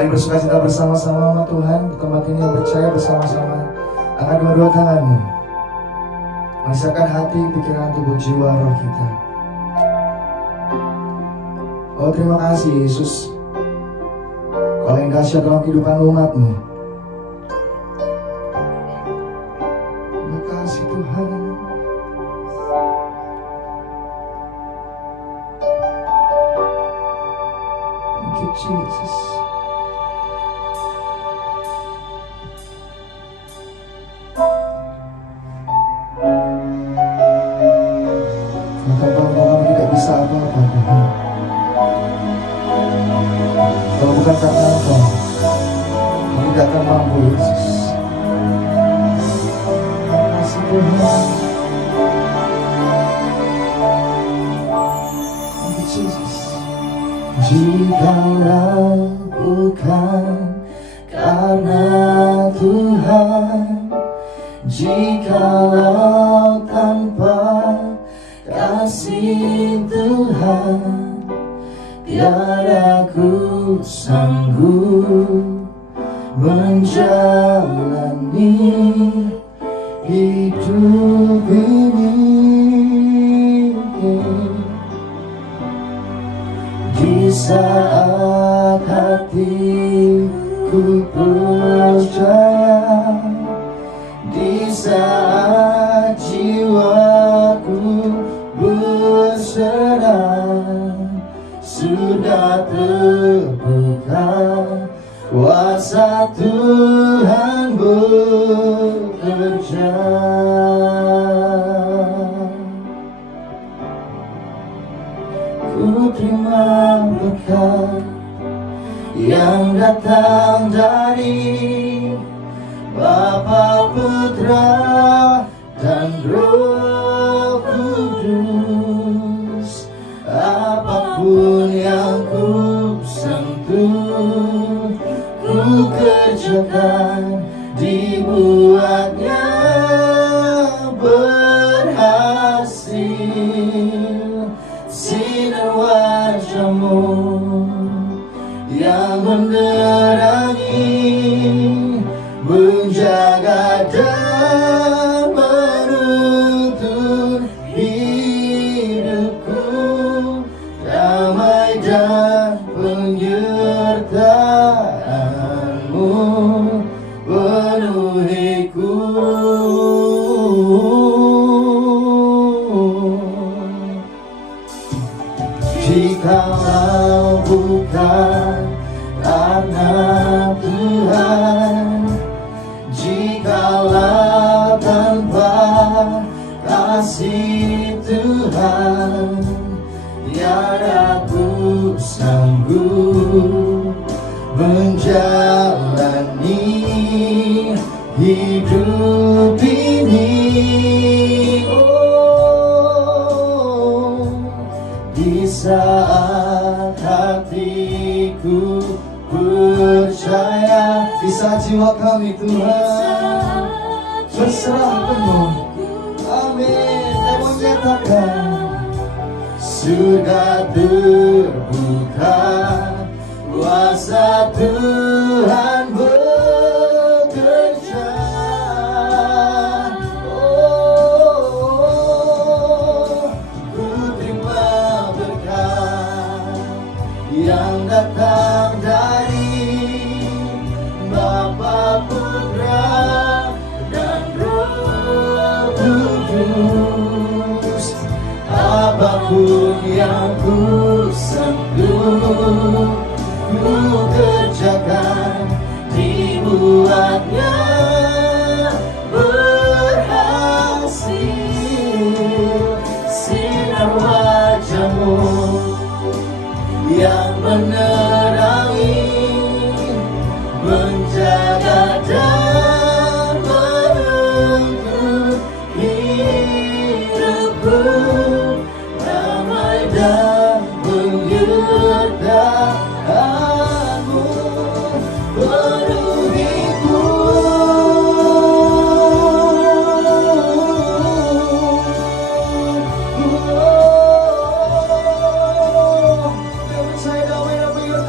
Mari bersukacita bersama-sama sama Tuhan di tempat ini, yang percaya bersama-sama. Angkat dua-dua tanganmu, merasakan hati, pikiran, tubuh, jiwa, roh kita. Oh terima kasih Yesus, Kau yang dahsyat dalam kehidupan umat-Mu. Terima kasih Tuhan. Thank you Jesus. Tanpa Engkau tidak bisa apa-apa Tuhan. Kalau bukan karena Engkau, kami tidak akan mampu Yesus. Terima kasih Tuhan. Thank you Jesus. Jikalau bukan karena Tuhan, jikalau tanpa kasih Tuhan, tiada ku sanggup menjalani hidup ini. Di saat hatiku percaya, di saat jiwaku berserah, sudah terbuka kuasa Tuhan bekerja. Ku terima berkat yang datang dari Bapa, Putra, dan Roh Kudus. Apapun yang ku sentuh, ku kerjakan, dibuatnya berhasil. Sinar wajah-Mu yang menerangi, menjaga dan menuntun hidupku, damai dan penyertaan-Mu penuhiku. Jikalau bukan karena Tuhan, jikalau tanpa kasih Tuhan, tiada ku sanggup menjalani hidup ini. Oh, di saat hatiku percaya, di saat jiwa kami Tuhan berserah penuh, amin, dan menyatakan sudah terbuka kuasa Tuhan bekerja. Oh, ku terima berkat yang datang dari Bapa, Putra, dan Roh Kudus. Apapun yang ku sentuh, ku kerjakan, dibuatnya berhasil. Sinar wajah-Mu yang menerangi, menjaga dan menuntun hidupku, damai dan penyertaan-Mu penuhiku. Saya damai dan penyertaan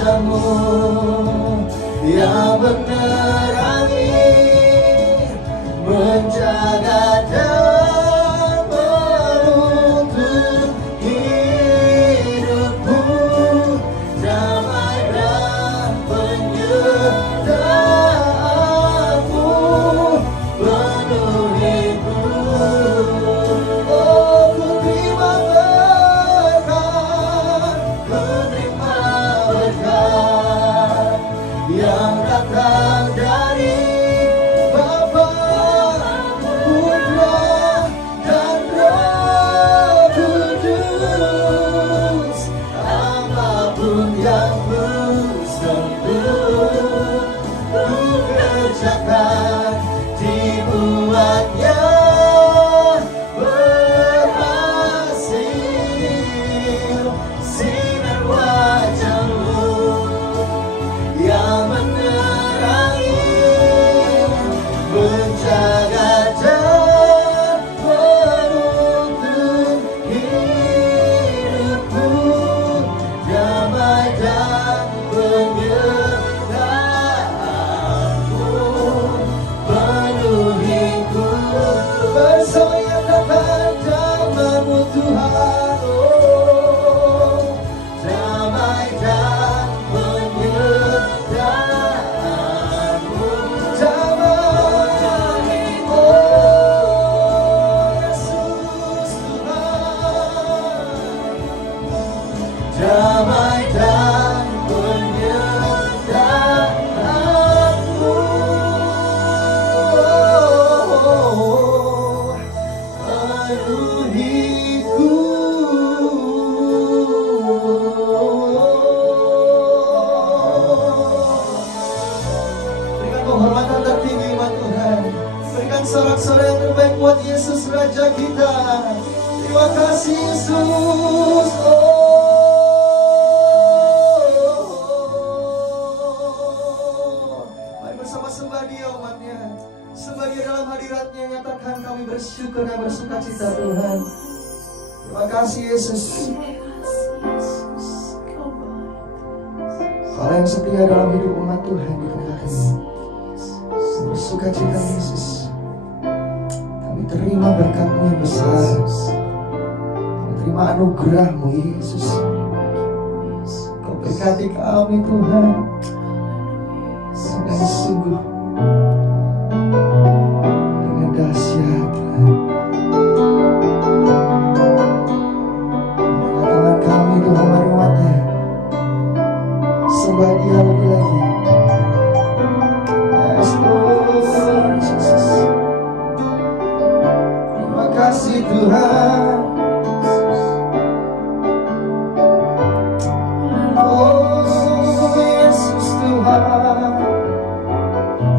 wajah-Mu yang menerangi, menjaga dan menuntun hidupku, damai dan penyertaan-Mu penuhiku. Oh, ku terima berkat, ku terima berkat yang datang dari Bapa, Putra, dan Roh Kudus. Apapun yang Ku sentuh, Ku kerjakan, dibuatnya berhasil. Sinar wajah-Mu yang menerangi, menjaga dan menuntun hidupku, damai dan penyertaan-Mu penuhiku. Bersama yang dapat namamu Tuhan, oh, damai dan penyertaan-Mu, damai, oh Yesus Tuhan, damai dan penyertaan-Mu penuhiku. Berikan penghormatan tertinggi buat Tuhan. Berikan sorak-sorai yang terbaik buat Yesus Raja kita. Terima kasih Yesus. Mari bersama sembah Dia umatnya. Sembah Dia dalam hadirat-Nya, nyatakan kami bersyukur dan bersuka cita Tuhan. Terima kasih Yesus. Kau yang setia dalam hidup umat Tuhan di tempat ini. Bersuka cita Yesus. Kami terima berkat-Mu yang besar. Kami terima anugerah-Mu Yesus. Kau berkati kami Tuhan dengan sungguh, dengan dahsyat Tuhan. Tangan kami Tuhan, mari umatnya sembah Dia lagi lagi. Yes Lord Jesus. Terima kasih Tuhan. Oh Yesus Tuhan,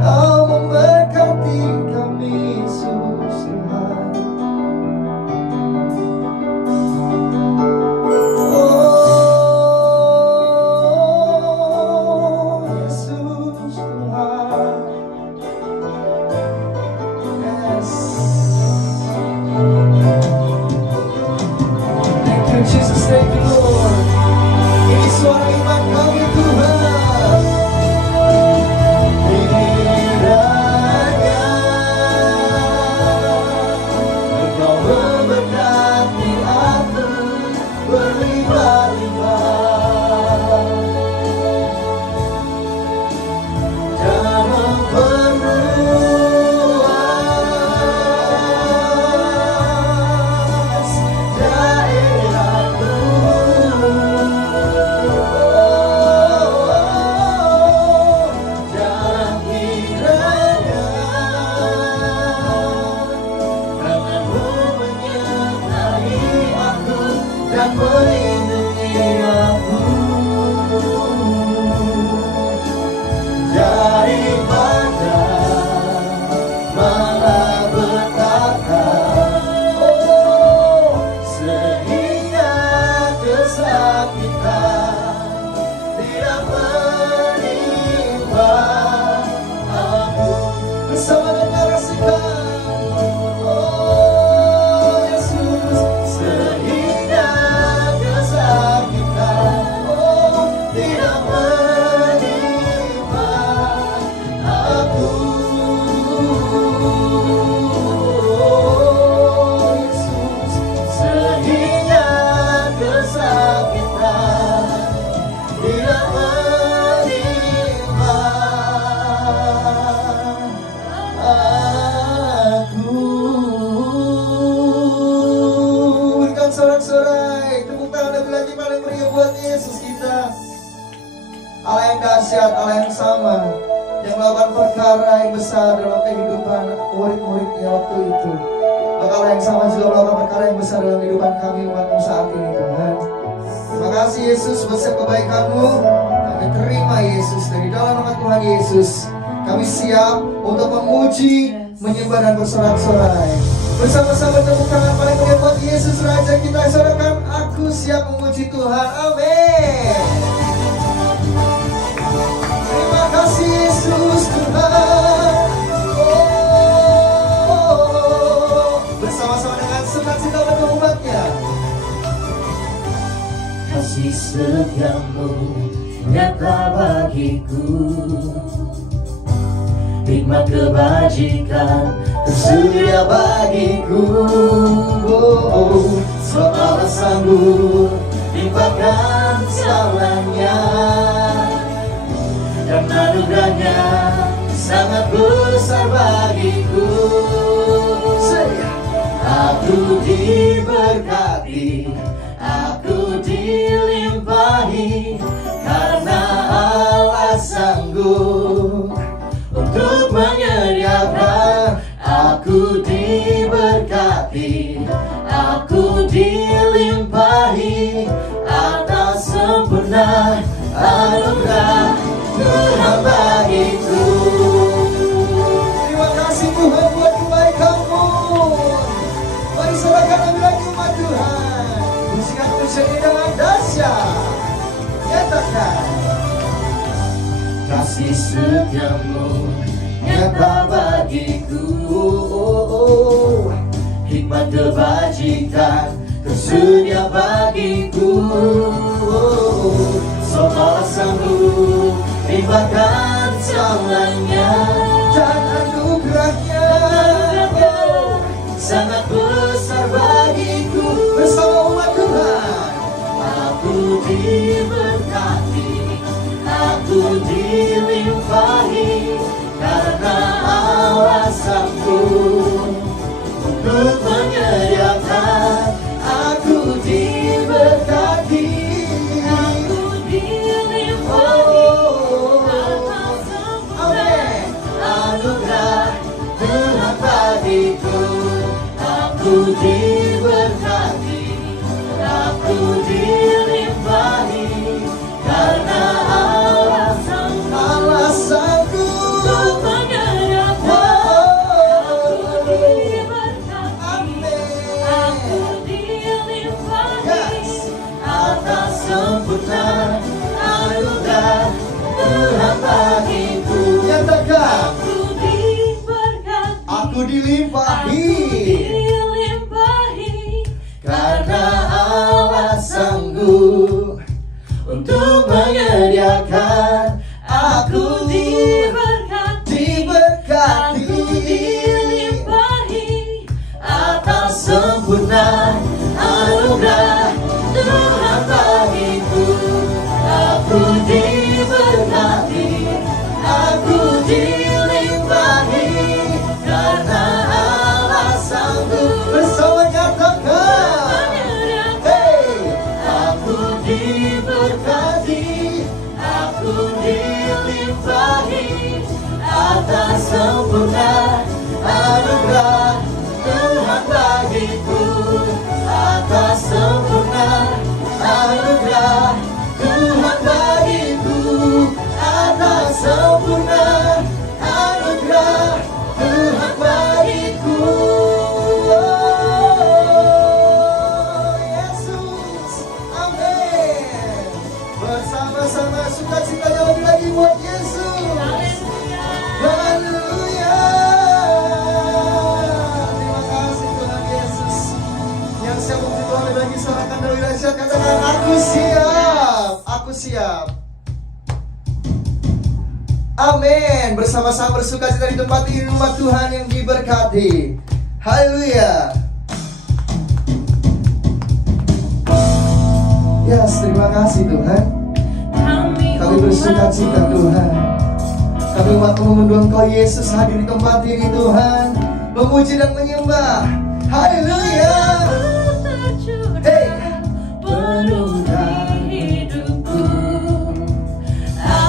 Allah yang dahsyat, Allah yang sama, yang melakukan perkara yang besar dalam kehidupan murid-muridnya waktu itu. Maka Allah yang sama juga melakukan perkara yang besar dalam kehidupan kami umatmu saat ini Tuhan. Terima kasih Yesus buat setiap kebaikan-Mu. Kami terima Yesus dari dalam nama Tuhan Yesus. Kami siap untuk memuji, menyembah dan bersorak-sorai. Bersama-sama tepuk tangan paling meriah buat Yesus Raja kita. Sorakan, aku siap memuji Tuhan. Amin. Terima kasih Yesus Tuhan. Bersama-sama dengan sukacita untuk umatnya. Kasih setiamu nyata bagiku, hikmat kebajikan tersedia bagiku. Sebab Allah sanggup limpahkan salahnya, dan anugerahnya sangat besar bagiku. Aku diberkati, aku dilimpahi, karena Allah sanggup untuk menyediakan. Aku diberkati, aku dilimpahi, atas sempurna anugerah Tuhan bagiku. Terima kasih Tuhan buat kebaikan-Mu. Mari serahkan lagi umat Tuhan. Pujikan pujian dengan dahsyat. Nyatakan Kasih setiamu nyata bagiku, hikmat kebajikan tersedia bagiku. Sebab Allah sanggup limpahkan salahnya, dan anugerahnya sangat besar bagiku. bersama umat Tuhan. Aku diberkati, aku dilimpahi, karena Allah sanggup untuk menyediakan. Aku diberkati, aku dilimpahi, atas sempurna anugerah Tuhan bagiku. Aku diberkati, aku dilimpahi, karena Allah sanggup untuk menyediakan. Aku diberkati, aku dilimpahi, atas sempurna anugerah Tuhan bagiku. Nyatakan Aku diberkati, aku dilimpahi, karena Allah sanggup untuk menyediakan. Aku diberkati, aku dilimpahi, atas sempurna anugerah Tuhan bagiku. Aku diberkati, aku dilimpahi, karena Allah sanggup bersama nyatakan. Hey, aku diberkati, aku dilimpahi, atas sempurna anugerah Tuhan bagiku. Atas sempurna anugerah Tuhan bagiku. Atas sempurna anugerah Tuhan bagiku. oh, Yesus, amin. Bersama-sama sukacitanya lebih lagi buat Yesus. Haleluya. Terima kasih Tuhan Yesus. Yang siap untuk Tuhan lebih lagi serahkan dari raja. Katakan aku siap. Aku siap. Amin. Bersama-sama bersukacita di tempat ini umat Tuhan yang diberkati. Haleluya. Yes, terima kasih Tuhan. Kami bersukacita Tuhan. Kami umat-Mu mengundang Engkau Yesus hadir di tempat ini Tuhan, memuji dan menyembah. Haleluya. Hey. Penuhi hidupku,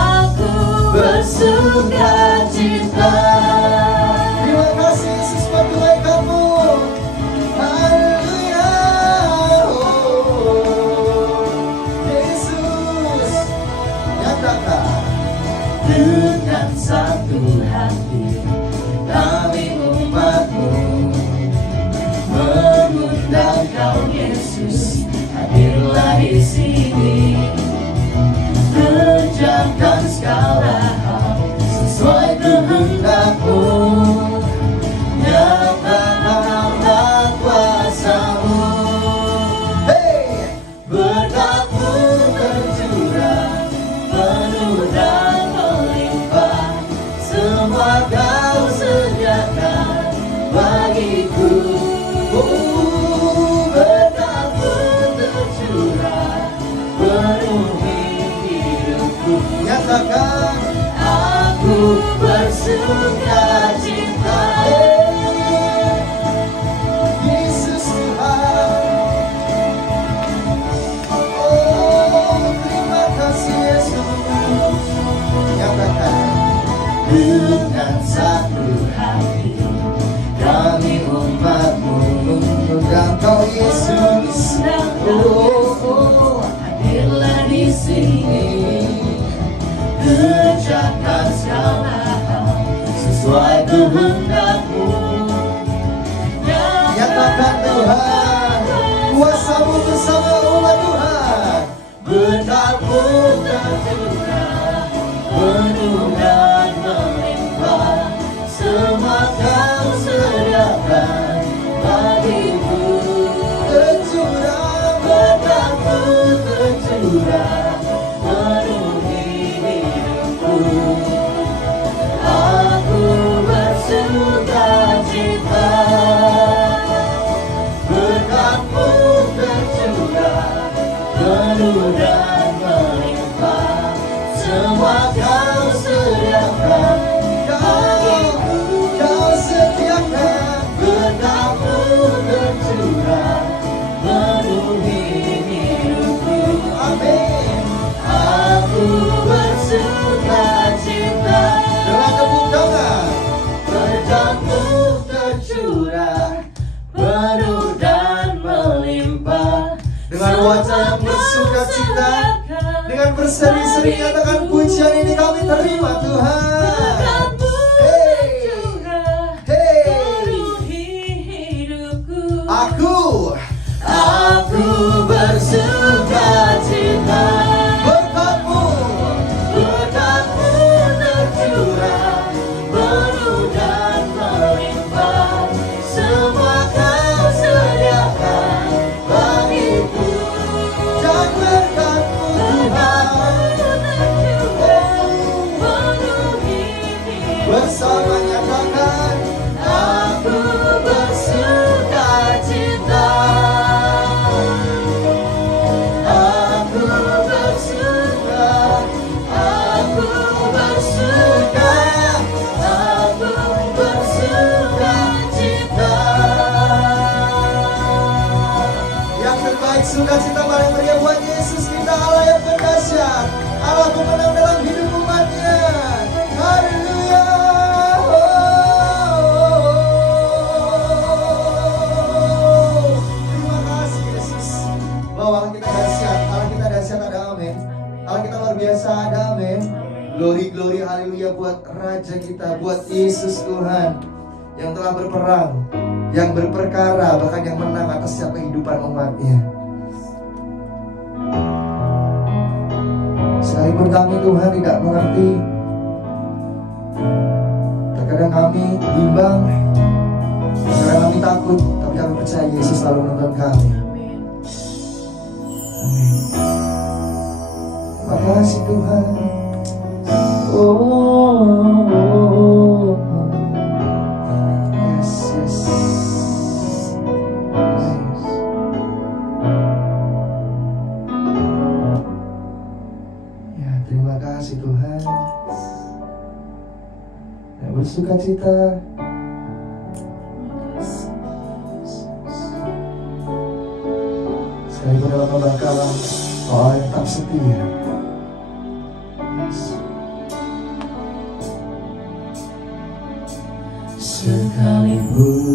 bersuka cita. Terima kasih Yesus buat kebaikan-Mu. Haleluya. Oh, Yesus, nyatakan Dengan satu hati kami umat-Mu mengundang Kau Yesus, hadirlah di sini. Kerjakan segala hal sesuai kehendak-Mu. Nyatakanlah kuasa-Mu. hey, Berkat-Mu tercurah penuh dan melimpah. Semua Kau sediakan bagiku. Berkat-Mu tercurah penuhi hidupku. nyatakan Aku bersuka cita. Yesus Tuhan. Oh, terima kasih Yesus. Nyatakan Dengan satu hati kami umat-Mu mengundang Kau Yesus. Oh, hadirlah di sini. Kerjakan segala hal sesuai kehendak-Mu. nyatakan Tuhan, kuasa-Mu bersama umat Tuhan. Berkat-Mu tercurah penuh dan melimpah. Semua Kau sediakan bagiku. Tercurah Berkat-Mu tercurah penuhi hidupku. Aku bersuka cita. Berkat-Mu tercurah penuh dan melimpah. Semua Kau sediakan bagiku. Kau sediakan. Berkat-Mu tercurah penuhi hidupku. Amin. Aku bersuka cita. Dengan tepuk tangan. Berkat-Mu tercurah penuh dan melimpah. Dengan wajah bersuka cita, dengan berseri-seri nyatakan pujian ini kami terima Tuhan. Berkat-Mu tercurah penuhi hidupku. Aku bersuka cita. berkat-Mu. Berkat-Mu tercurah penuh dan melimpah. Semua Kau sediakan bagiku. Dan berkat-Mu Tuhan. Berkat-Mu tercurah penuhi hidupku. Bersama nyatakan Aku bersuka cita. Aku bersuka. Aku bersuka. Aku bersuka cita. yang terbaik, sukacita paling meriah buat Yesus kita, Allah yang berdahsyat, Allah pemenang dalam hidup umatnya. Haleluya. Terima kasih Yesus. Bahwa Allah kita dahsyat, Allah kita dahsyat, ada amin. Allah kita luar biasa, ada amin. Glory, glory, haleluya buat Raja kita, buat Yesus Tuhan yang telah berperang, yang berperkara, bahkan yang menang atas setiap kehidupan umatnya. Sekalipun kami Tuhan tidak mengerti, terkadang kami bimbang, terkadang kami takut, tapi kami percaya Yesus selalu menuntun kami. Amin. Terima kasih Tuhan. Oh, yes, yes. Ya, terima kasih Tuhan. Dan bersuka cita. Sekalipun dalam pembangkalan, Allah yang tak setia. Yes.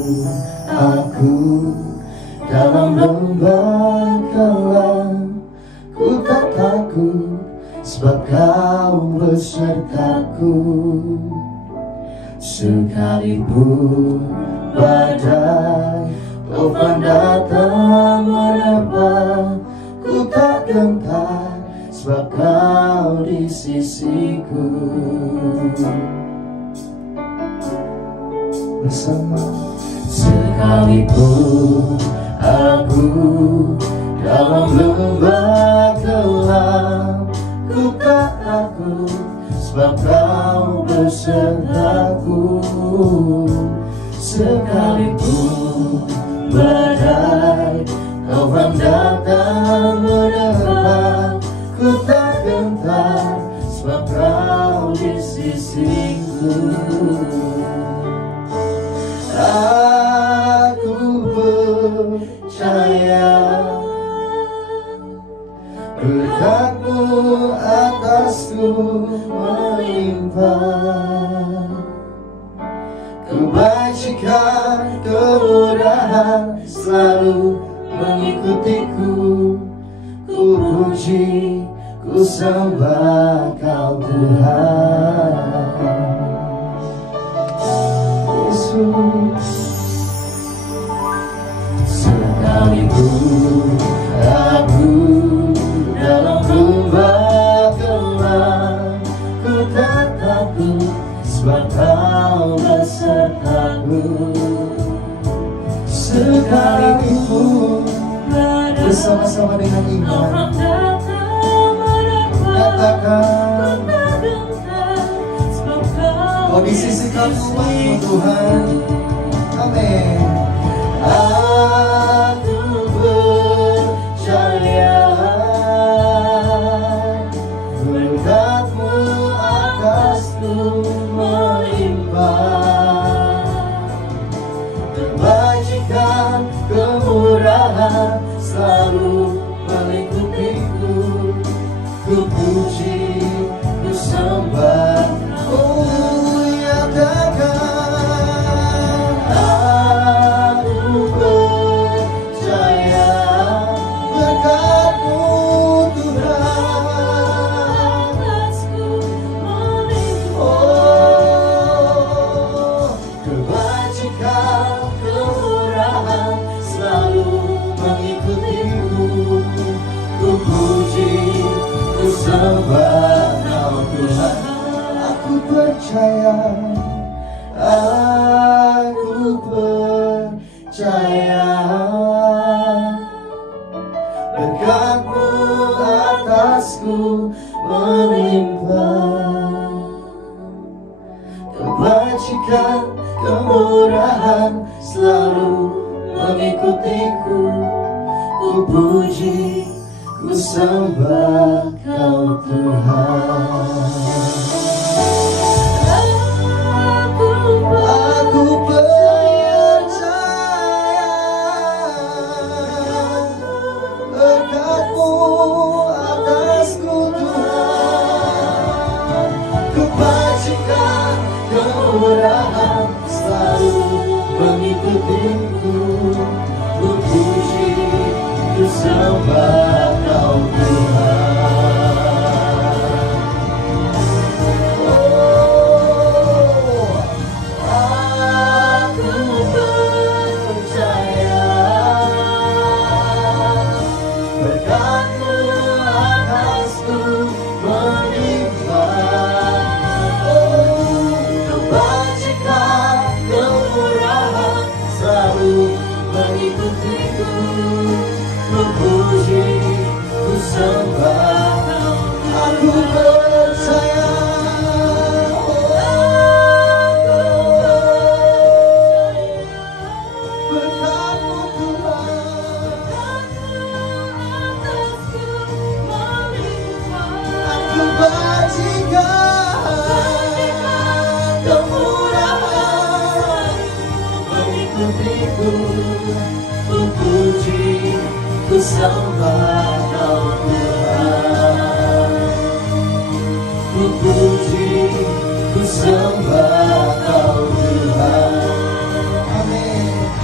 aku dalam lembah gelap. Ku tak takut sebab kau besertaku. Sekalipun badai topan datang menerpa, ku tak gentar sebab kau di sisiku. Bersama. Sekalipun aku dalam lembah gelap, ku tak takut sebab kau besertaku. Sekalipun badai topan datang menerpa, ku tak gentar sebab kau di sisiku. Aku percaya berkat-Mu atasku melimpah, kebajikan kemurahan selalu mengikutiku. Ku puji, ku sembah Kau Tuhan Yesus. Sekalipun aku dalam lembah gelap, ku tak takut sebab Kau besertaku. Sekalipun bersama-sama dengan iman, katakan kau di sisi kami Tuhan. Amin. Aku percaya berkat-Mu atasku melimpah, kebajikan kemurahan selalu mengikutiku. Ku puji, ku sembah, ku nyatakan aku percaya berkat-Mu Tuhan. Oh, kebajikan kemurahan selalu mengikutiku. Ku puji, ku sembah Kau Tuhan. Aku percaya, aku percaya berkat-Mu atasku melimpah, kebajikan kemurahan selalu mengikutiku. Ku puji, ku sembah Kau Tuhan. Aku percaya berkat-Mu atasku Tuhan, kebajikan kemurahan selalu mengikutiku. Ku puji, ku sembah Kau Tuhan. Oh, aku percaya berkat-Mu atasku melimpah, oh, kebajikan kemurahan selalu mengikutiku. Ku puji, ku sembah, aku percaya. Berkat-Mu Tuhan, aku bajikan kemurahan mengikutiku. Ku puji, ku sembah Kau Tuhan. Ku puji, ku sembah Kau Tuhan. Amin.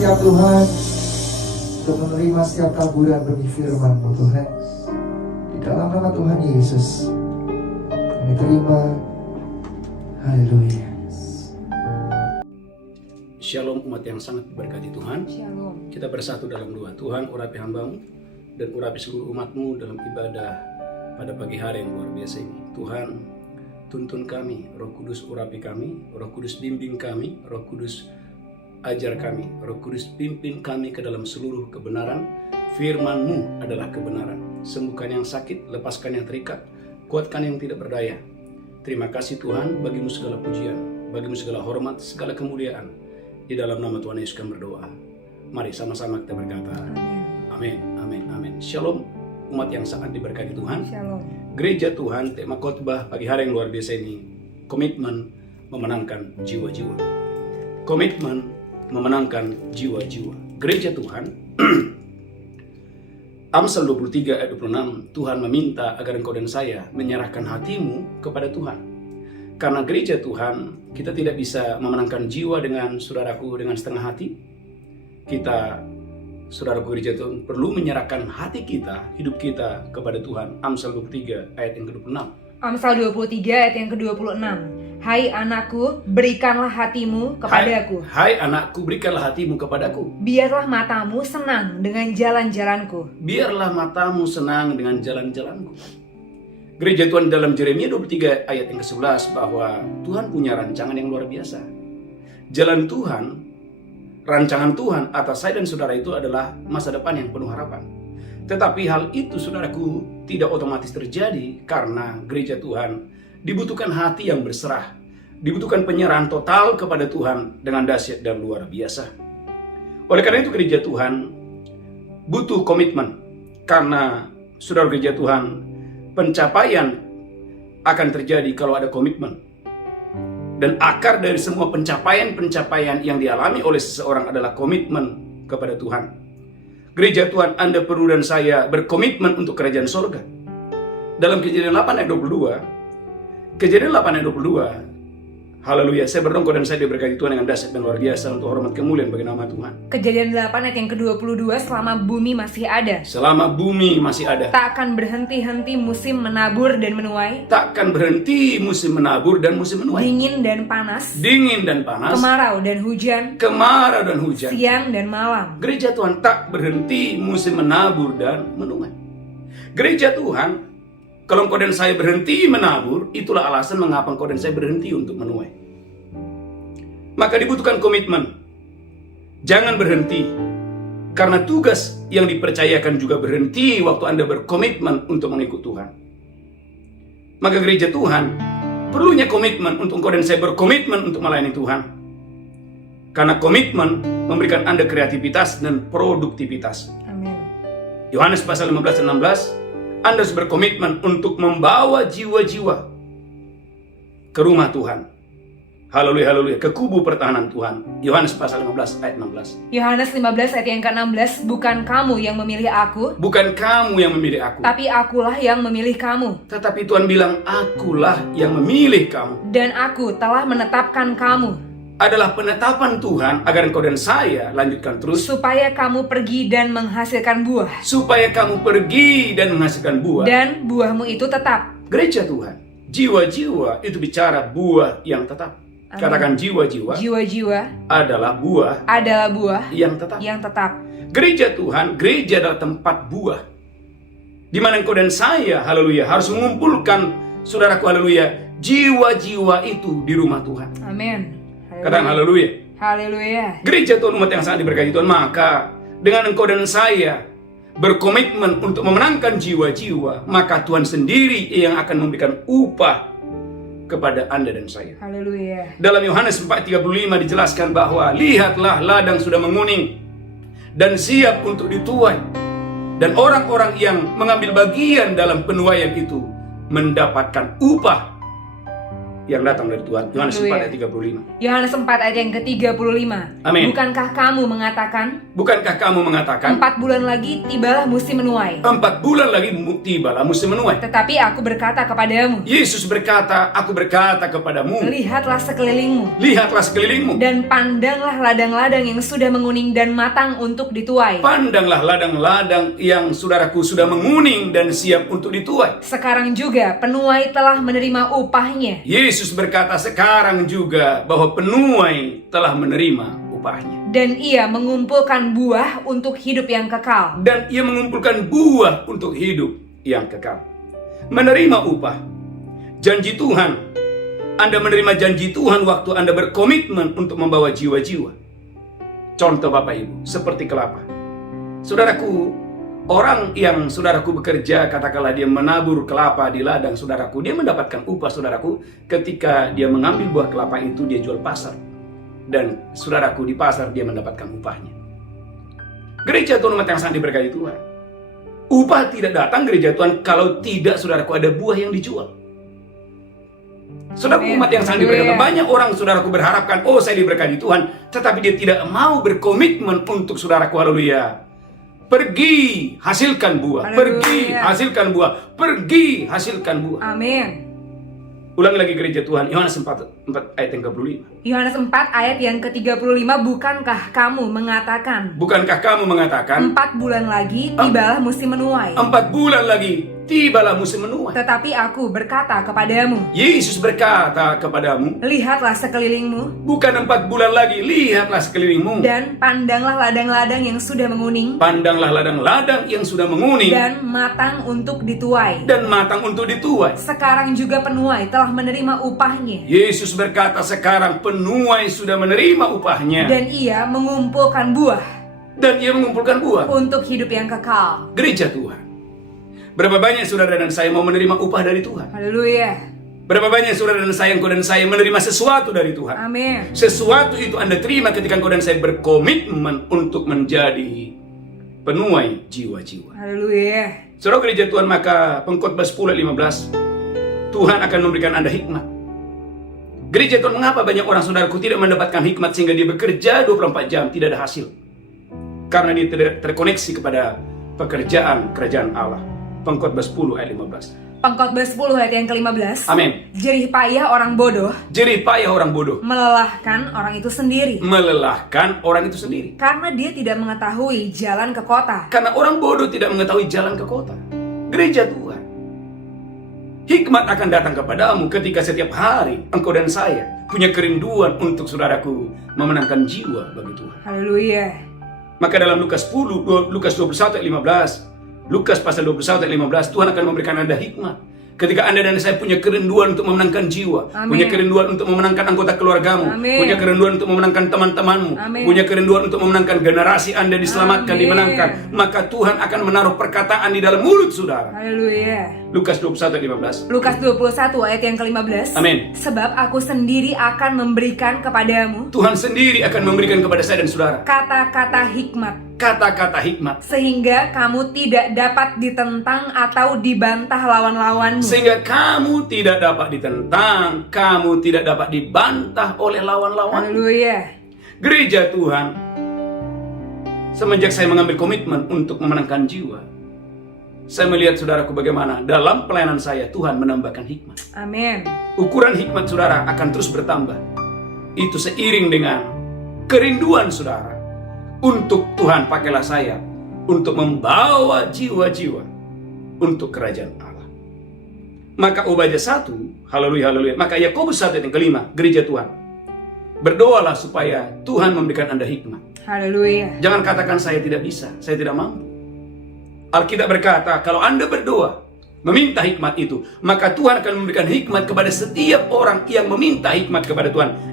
siap Tuhan untuk menerima setiap taburan benih firman-Mu Tuhan. Di dalam nama Tuhan Yesus kami terima. Haleluya. Shalom umat yang sangat diberkati Tuhan. Shalom. Kita bersatu dalam doa. Tuhan, urapi hamba-Mu dan urapi seluruh umat-Mu dalam ibadah pada pagi hari yang luar biasa ini. Tuhan, tuntun kami, Roh Kudus urapi kami, Roh Kudus bimbing kami, Roh Kudus ajar kami, Roh Kudus pimpin kami ke dalam seluruh kebenaran. Firman-Mu adalah kebenaran. Sembuhkan yang sakit, lepaskan yang terikat, kuatkan yang tidak berdaya. Terima kasih Tuhan, bagimu segala pujian, bagimu segala hormat, segala kemuliaan. Di dalam nama Tuhan Yesus kami berdoa. Mari sama-sama kita berkata, amin, amin, amin. Shalom umat yang sangat diberkati Tuhan. Shalom. Gereja Tuhan, tema khotbah pagi hari yang luar biasa ini, komitmen memenangkan jiwa-jiwa. Komitmen memenangkan jiwa-jiwa. Gereja Tuhan, Amsal 23 ayat 26, Tuhan meminta agar engkau dan saya menyerahkan hatimu kepada Tuhan. Karena gereja Tuhan, kita tidak bisa memenangkan jiwa dengan saudaraku dengan setengah hati. Kita, saudaraku gereja Tuhan, perlu menyerahkan hati kita, hidup kita kepada Tuhan. Amsal 23 ayat yang ke-26. Amsal 23 ayat yang ke-26. Hai anakku, berikanlah hatimu kepadaku. Hai anakku, berikanlah hatimu kepadaku. Biarlah matamu senang dengan jalan-jalanku. Biarlah matamu senang dengan jalan-jalanku. Gereja Tuhan dalam Yeremia 23 ayat yang ke-11 bahwa Tuhan punya rancangan yang luar biasa. Jalan Tuhan, rancangan Tuhan atas saya dan saudara itu adalah masa depan yang penuh harapan. Tetapi hal itu saudaraku tidak otomatis terjadi karena gereja Tuhan dibutuhkan hati yang berserah. Dibutuhkan penyerahan total kepada Tuhan dengan dahsyat dan luar biasa. Oleh karena itu gereja Tuhan butuh komitmen. Karena saudara gereja Tuhan, pencapaian akan terjadi kalau ada komitmen. Dan akar dari semua pencapaian-pencapaian yang dialami oleh seseorang adalah komitmen kepada Tuhan. Gereja Tuhan, Anda perlu dan saya berkomitmen untuk kerajaan sorga. Dalam Kejadian 8 ayat 22, Kejadian 8 ayat 22, haleluya, saya berdoa dan saya diberkati Tuhan dengan dahsyat dan luar biasa untuk hormat kemuliaan bagi nama Tuhan. Kejadian 8 ayat yang ke-22, selama bumi masih ada. Selama bumi masih ada. Tak akan berhenti-henti musim menabur dan menuai. Takkan berhenti musim menabur dan musim menuai. Dingin dan panas. Dingin dan panas. Kemarau dan hujan. Kemarau dan hujan. Siang dan malam. Gereja Tuhan tak berhenti musim menabur dan menuai. Gereja Tuhan, kalau engkau dan saya berhenti menabur, itulah alasan mengapa engkau dan saya berhenti untuk menuai. Maka dibutuhkan komitmen. Jangan berhenti. Karena tugas yang dipercayakan juga berhenti waktu Anda berkomitmen untuk mengikut Tuhan. Maka gereja Tuhan perlunya komitmen untuk engkau dan saya berkomitmen untuk melayani Tuhan. Karena komitmen memberikan Anda kreativitas dan produktivitas. Amin. Yohanes pasal 15 dan 16, Anda harus berkomitmen untuk membawa jiwa-jiwa ke rumah Tuhan. Haleluya, haleluya, ke kubu pertahanan Tuhan. Yohanes pasal 15 ayat 16. Yohanes 15 ayat yang ke-16, bukan kamu yang memilih aku, Bukan kamu yang memilih aku, tapi akulah yang memilih kamu. tetapi Tuhan bilang, akulah yang memilih kamu. Dan aku telah menetapkan kamu, Adalah penetapan Tuhan agar engkau dan saya lanjutkan terus. supaya kamu pergi dan menghasilkan buah. Supaya kamu pergi dan menghasilkan buah. Dan buahmu itu tetap. Gereja Tuhan, jiwa-jiwa itu bicara buah yang tetap. Amin. Katakan jiwa-jiwa Jiwa-jiwa adalah buah adalah buah yang tetap. yang tetap. Gereja Tuhan, gereja adalah tempat buah. Di mana engkau dan saya, haleluya, harus mengumpulkan, saudaraku, haleluya, jiwa-jiwa itu di rumah Tuhan. Amin. Katakan haleluya. Haleluya. Gereja Tuhan, umat yang sangat diberkati Tuhan, maka dengan engkau dan saya berkomitmen untuk memenangkan jiwa-jiwa, maka Tuhan sendiri yang akan memberikan upah kepada Anda dan saya. Haleluya. Dalam Yohanes 4:35 dijelaskan bahwa lihatlah ladang sudah menguning dan siap untuk dituai, dan orang-orang yang mengambil bagian dalam penuaian itu mendapatkan upah yang datang dari Tuhan. Yohanes 4 ayat 35. Yohanes 4 ayat yang ke-35. Amin. Bukankah kamu mengatakan, 4 bulan lagi tibalah musim menuai. 4 bulan lagi tibalah musim menuai. Tetapi aku berkata kepadamu, Yesus berkata, aku berkata kepadamu, lihatlah sekelilingmu, lihatlah sekelilingmu. dan pandanglah ladang-ladang yang sudah menguning dan matang untuk dituai. Pandanglah ladang-ladang yang saudaraku sudah menguning dan siap untuk dituai. Sekarang juga penuai telah menerima upahnya. Yesus berkata sekarang juga bahwa penuai telah menerima upahnya. Dan ia mengumpulkan buah untuk hidup yang kekal. Dan ia mengumpulkan buah untuk hidup yang kekal. Menerima upah. Janji Tuhan. Anda menerima janji Tuhan waktu Anda berkomitmen untuk membawa jiwa-jiwa. Contoh Bapak Ibu, seperti kelapa. Saudaraku, orang yang saudaraku bekerja, katakanlah dia menabur kelapa di ladang saudaraku, dia mendapatkan upah saudaraku ketika dia mengambil buah kelapa itu dia jual pasar. Dan saudaraku di pasar dia mendapatkan upahnya. Gereja Tuhan umat yang sangat diberkati Tuhan. Upah tidak datang gereja Tuhan kalau tidak saudaraku ada buah yang dijual. Saudaraku umat yang sangat diberkati, banyak orang saudaraku berharapkan, oh saya diberkati Tuhan, tetapi dia tidak mau berkomitmen untuk saudaraku, haleluya. Pergi hasilkan buah, Haleluya. pergi hasilkan buah, pergi hasilkan buah. Amin. Ulangi lagi gereja Tuhan, Yohanes 4 ayat yang ke-35. Yohanes 4 ayat yang ke-35, bukankah kamu mengatakan, 4 bulan lagi tibalah musim menuai. 4 bulan lagi tibalah musim menuai. Tetapi aku berkata kepadamu, Yesus berkata kepadamu, lihatlah sekelilingmu, bukan 4 bulan lagi, lihatlah sekelilingmu. dan pandanglah ladang-ladang yang sudah menguning, Pandanglah ladang-ladang yang sudah menguning dan matang untuk dituai. dan matang untuk dituai. Sekarang juga penuai telah menerima upahnya. Yesus berkata sekarang penuai sudah menerima upahnya. Dan ia mengumpulkan buah Dan ia mengumpulkan buah. untuk hidup yang kekal. Gereja Tuhan, berapa banyak saudara dan saya mau menerima upah dari Tuhan? Haleluya. Berapa banyak saudara dan saya, engkau dan saya menerima sesuatu dari Tuhan? Amin. Sesuatu itu Anda terima ketika engkau dan saya berkomitmen untuk menjadi penuai jiwa-jiwa. Haleluya. Saudara gereja Tuhan, maka Pengkhotbah 10 ayat 15, Tuhan akan memberikan Anda hikmat. Gereja Tuhan, mengapa banyak orang saudaraku tidak mendapatkan hikmat sehingga dia bekerja 24 jam tidak ada hasil? Karena dia tidak terkoneksi kepada pekerjaan kerajaan Allah. Pengkhotbah 10 ayat 15. Pengkhotbah 10 ayat yang ke-15. Amin. Jerih payah orang bodoh Jerih payah orang bodoh melelahkan orang itu sendiri, melelahkan orang itu sendiri. karena dia tidak mengetahui jalan ke kota. Karena orang bodoh tidak mengetahui jalan ke kota. Gereja Tuhan, hikmat akan datang kepadamu ketika setiap hari engkau dan saya punya kerinduan untuk saudaraku memenangkan jiwa bagi Tuhan. Haleluya. Maka dalam Lukas 21 ayat 15, Lukas pasal 21 ayat 15, Tuhan akan memberikan Anda hikmat. Ketika Anda dan saya punya kerinduan untuk memenangkan jiwa, Amin. punya kerinduan untuk memenangkan anggota keluargamu, Amin. punya kerinduan untuk memenangkan teman-temanmu, Amin. punya kerinduan untuk memenangkan generasi Anda diselamatkan, Amin. dimenangkan, maka Tuhan akan menaruh perkataan di dalam mulut saudara. Haleluya. Lukas 21 ayat 15. Lukas 21 ayat yang ke-15. Amin. Sebab aku sendiri akan memberikan kepadamu Tuhan sendiri akan memberikan kepada saya dan saudara kata-kata hikmat, kata-kata hikmat, sehingga kamu tidak dapat ditentang atau dibantah lawan-lawanmu. sehingga kamu tidak dapat ditentang, kamu tidak dapat dibantah oleh lawan-lawan. Haleluya. Gereja Tuhan, semenjak saya mengambil komitmen untuk memenangkan jiwa, saya melihat saudaraku bagaimana dalam pelayanan saya Tuhan menambahkan hikmat. Amin. Ukuran hikmat saudara akan terus bertambah. Itu seiring dengan kerinduan saudara untuk Tuhan pakailah saya untuk membawa jiwa-jiwa untuk kerajaan Allah. Maka Obadya 1, haleluya, haleluya. Maka Yakobus 1 ayat yang kelima, gereja Tuhan, berdoalah supaya Tuhan memberikan Anda hikmat. Haleluya. Jangan katakan saya tidak bisa, saya tidak mampu. Alkitab berkata, kalau Anda berdoa, meminta hikmat itu, maka Tuhan akan memberikan hikmat kepada setiap orang yang meminta hikmat kepada Tuhan.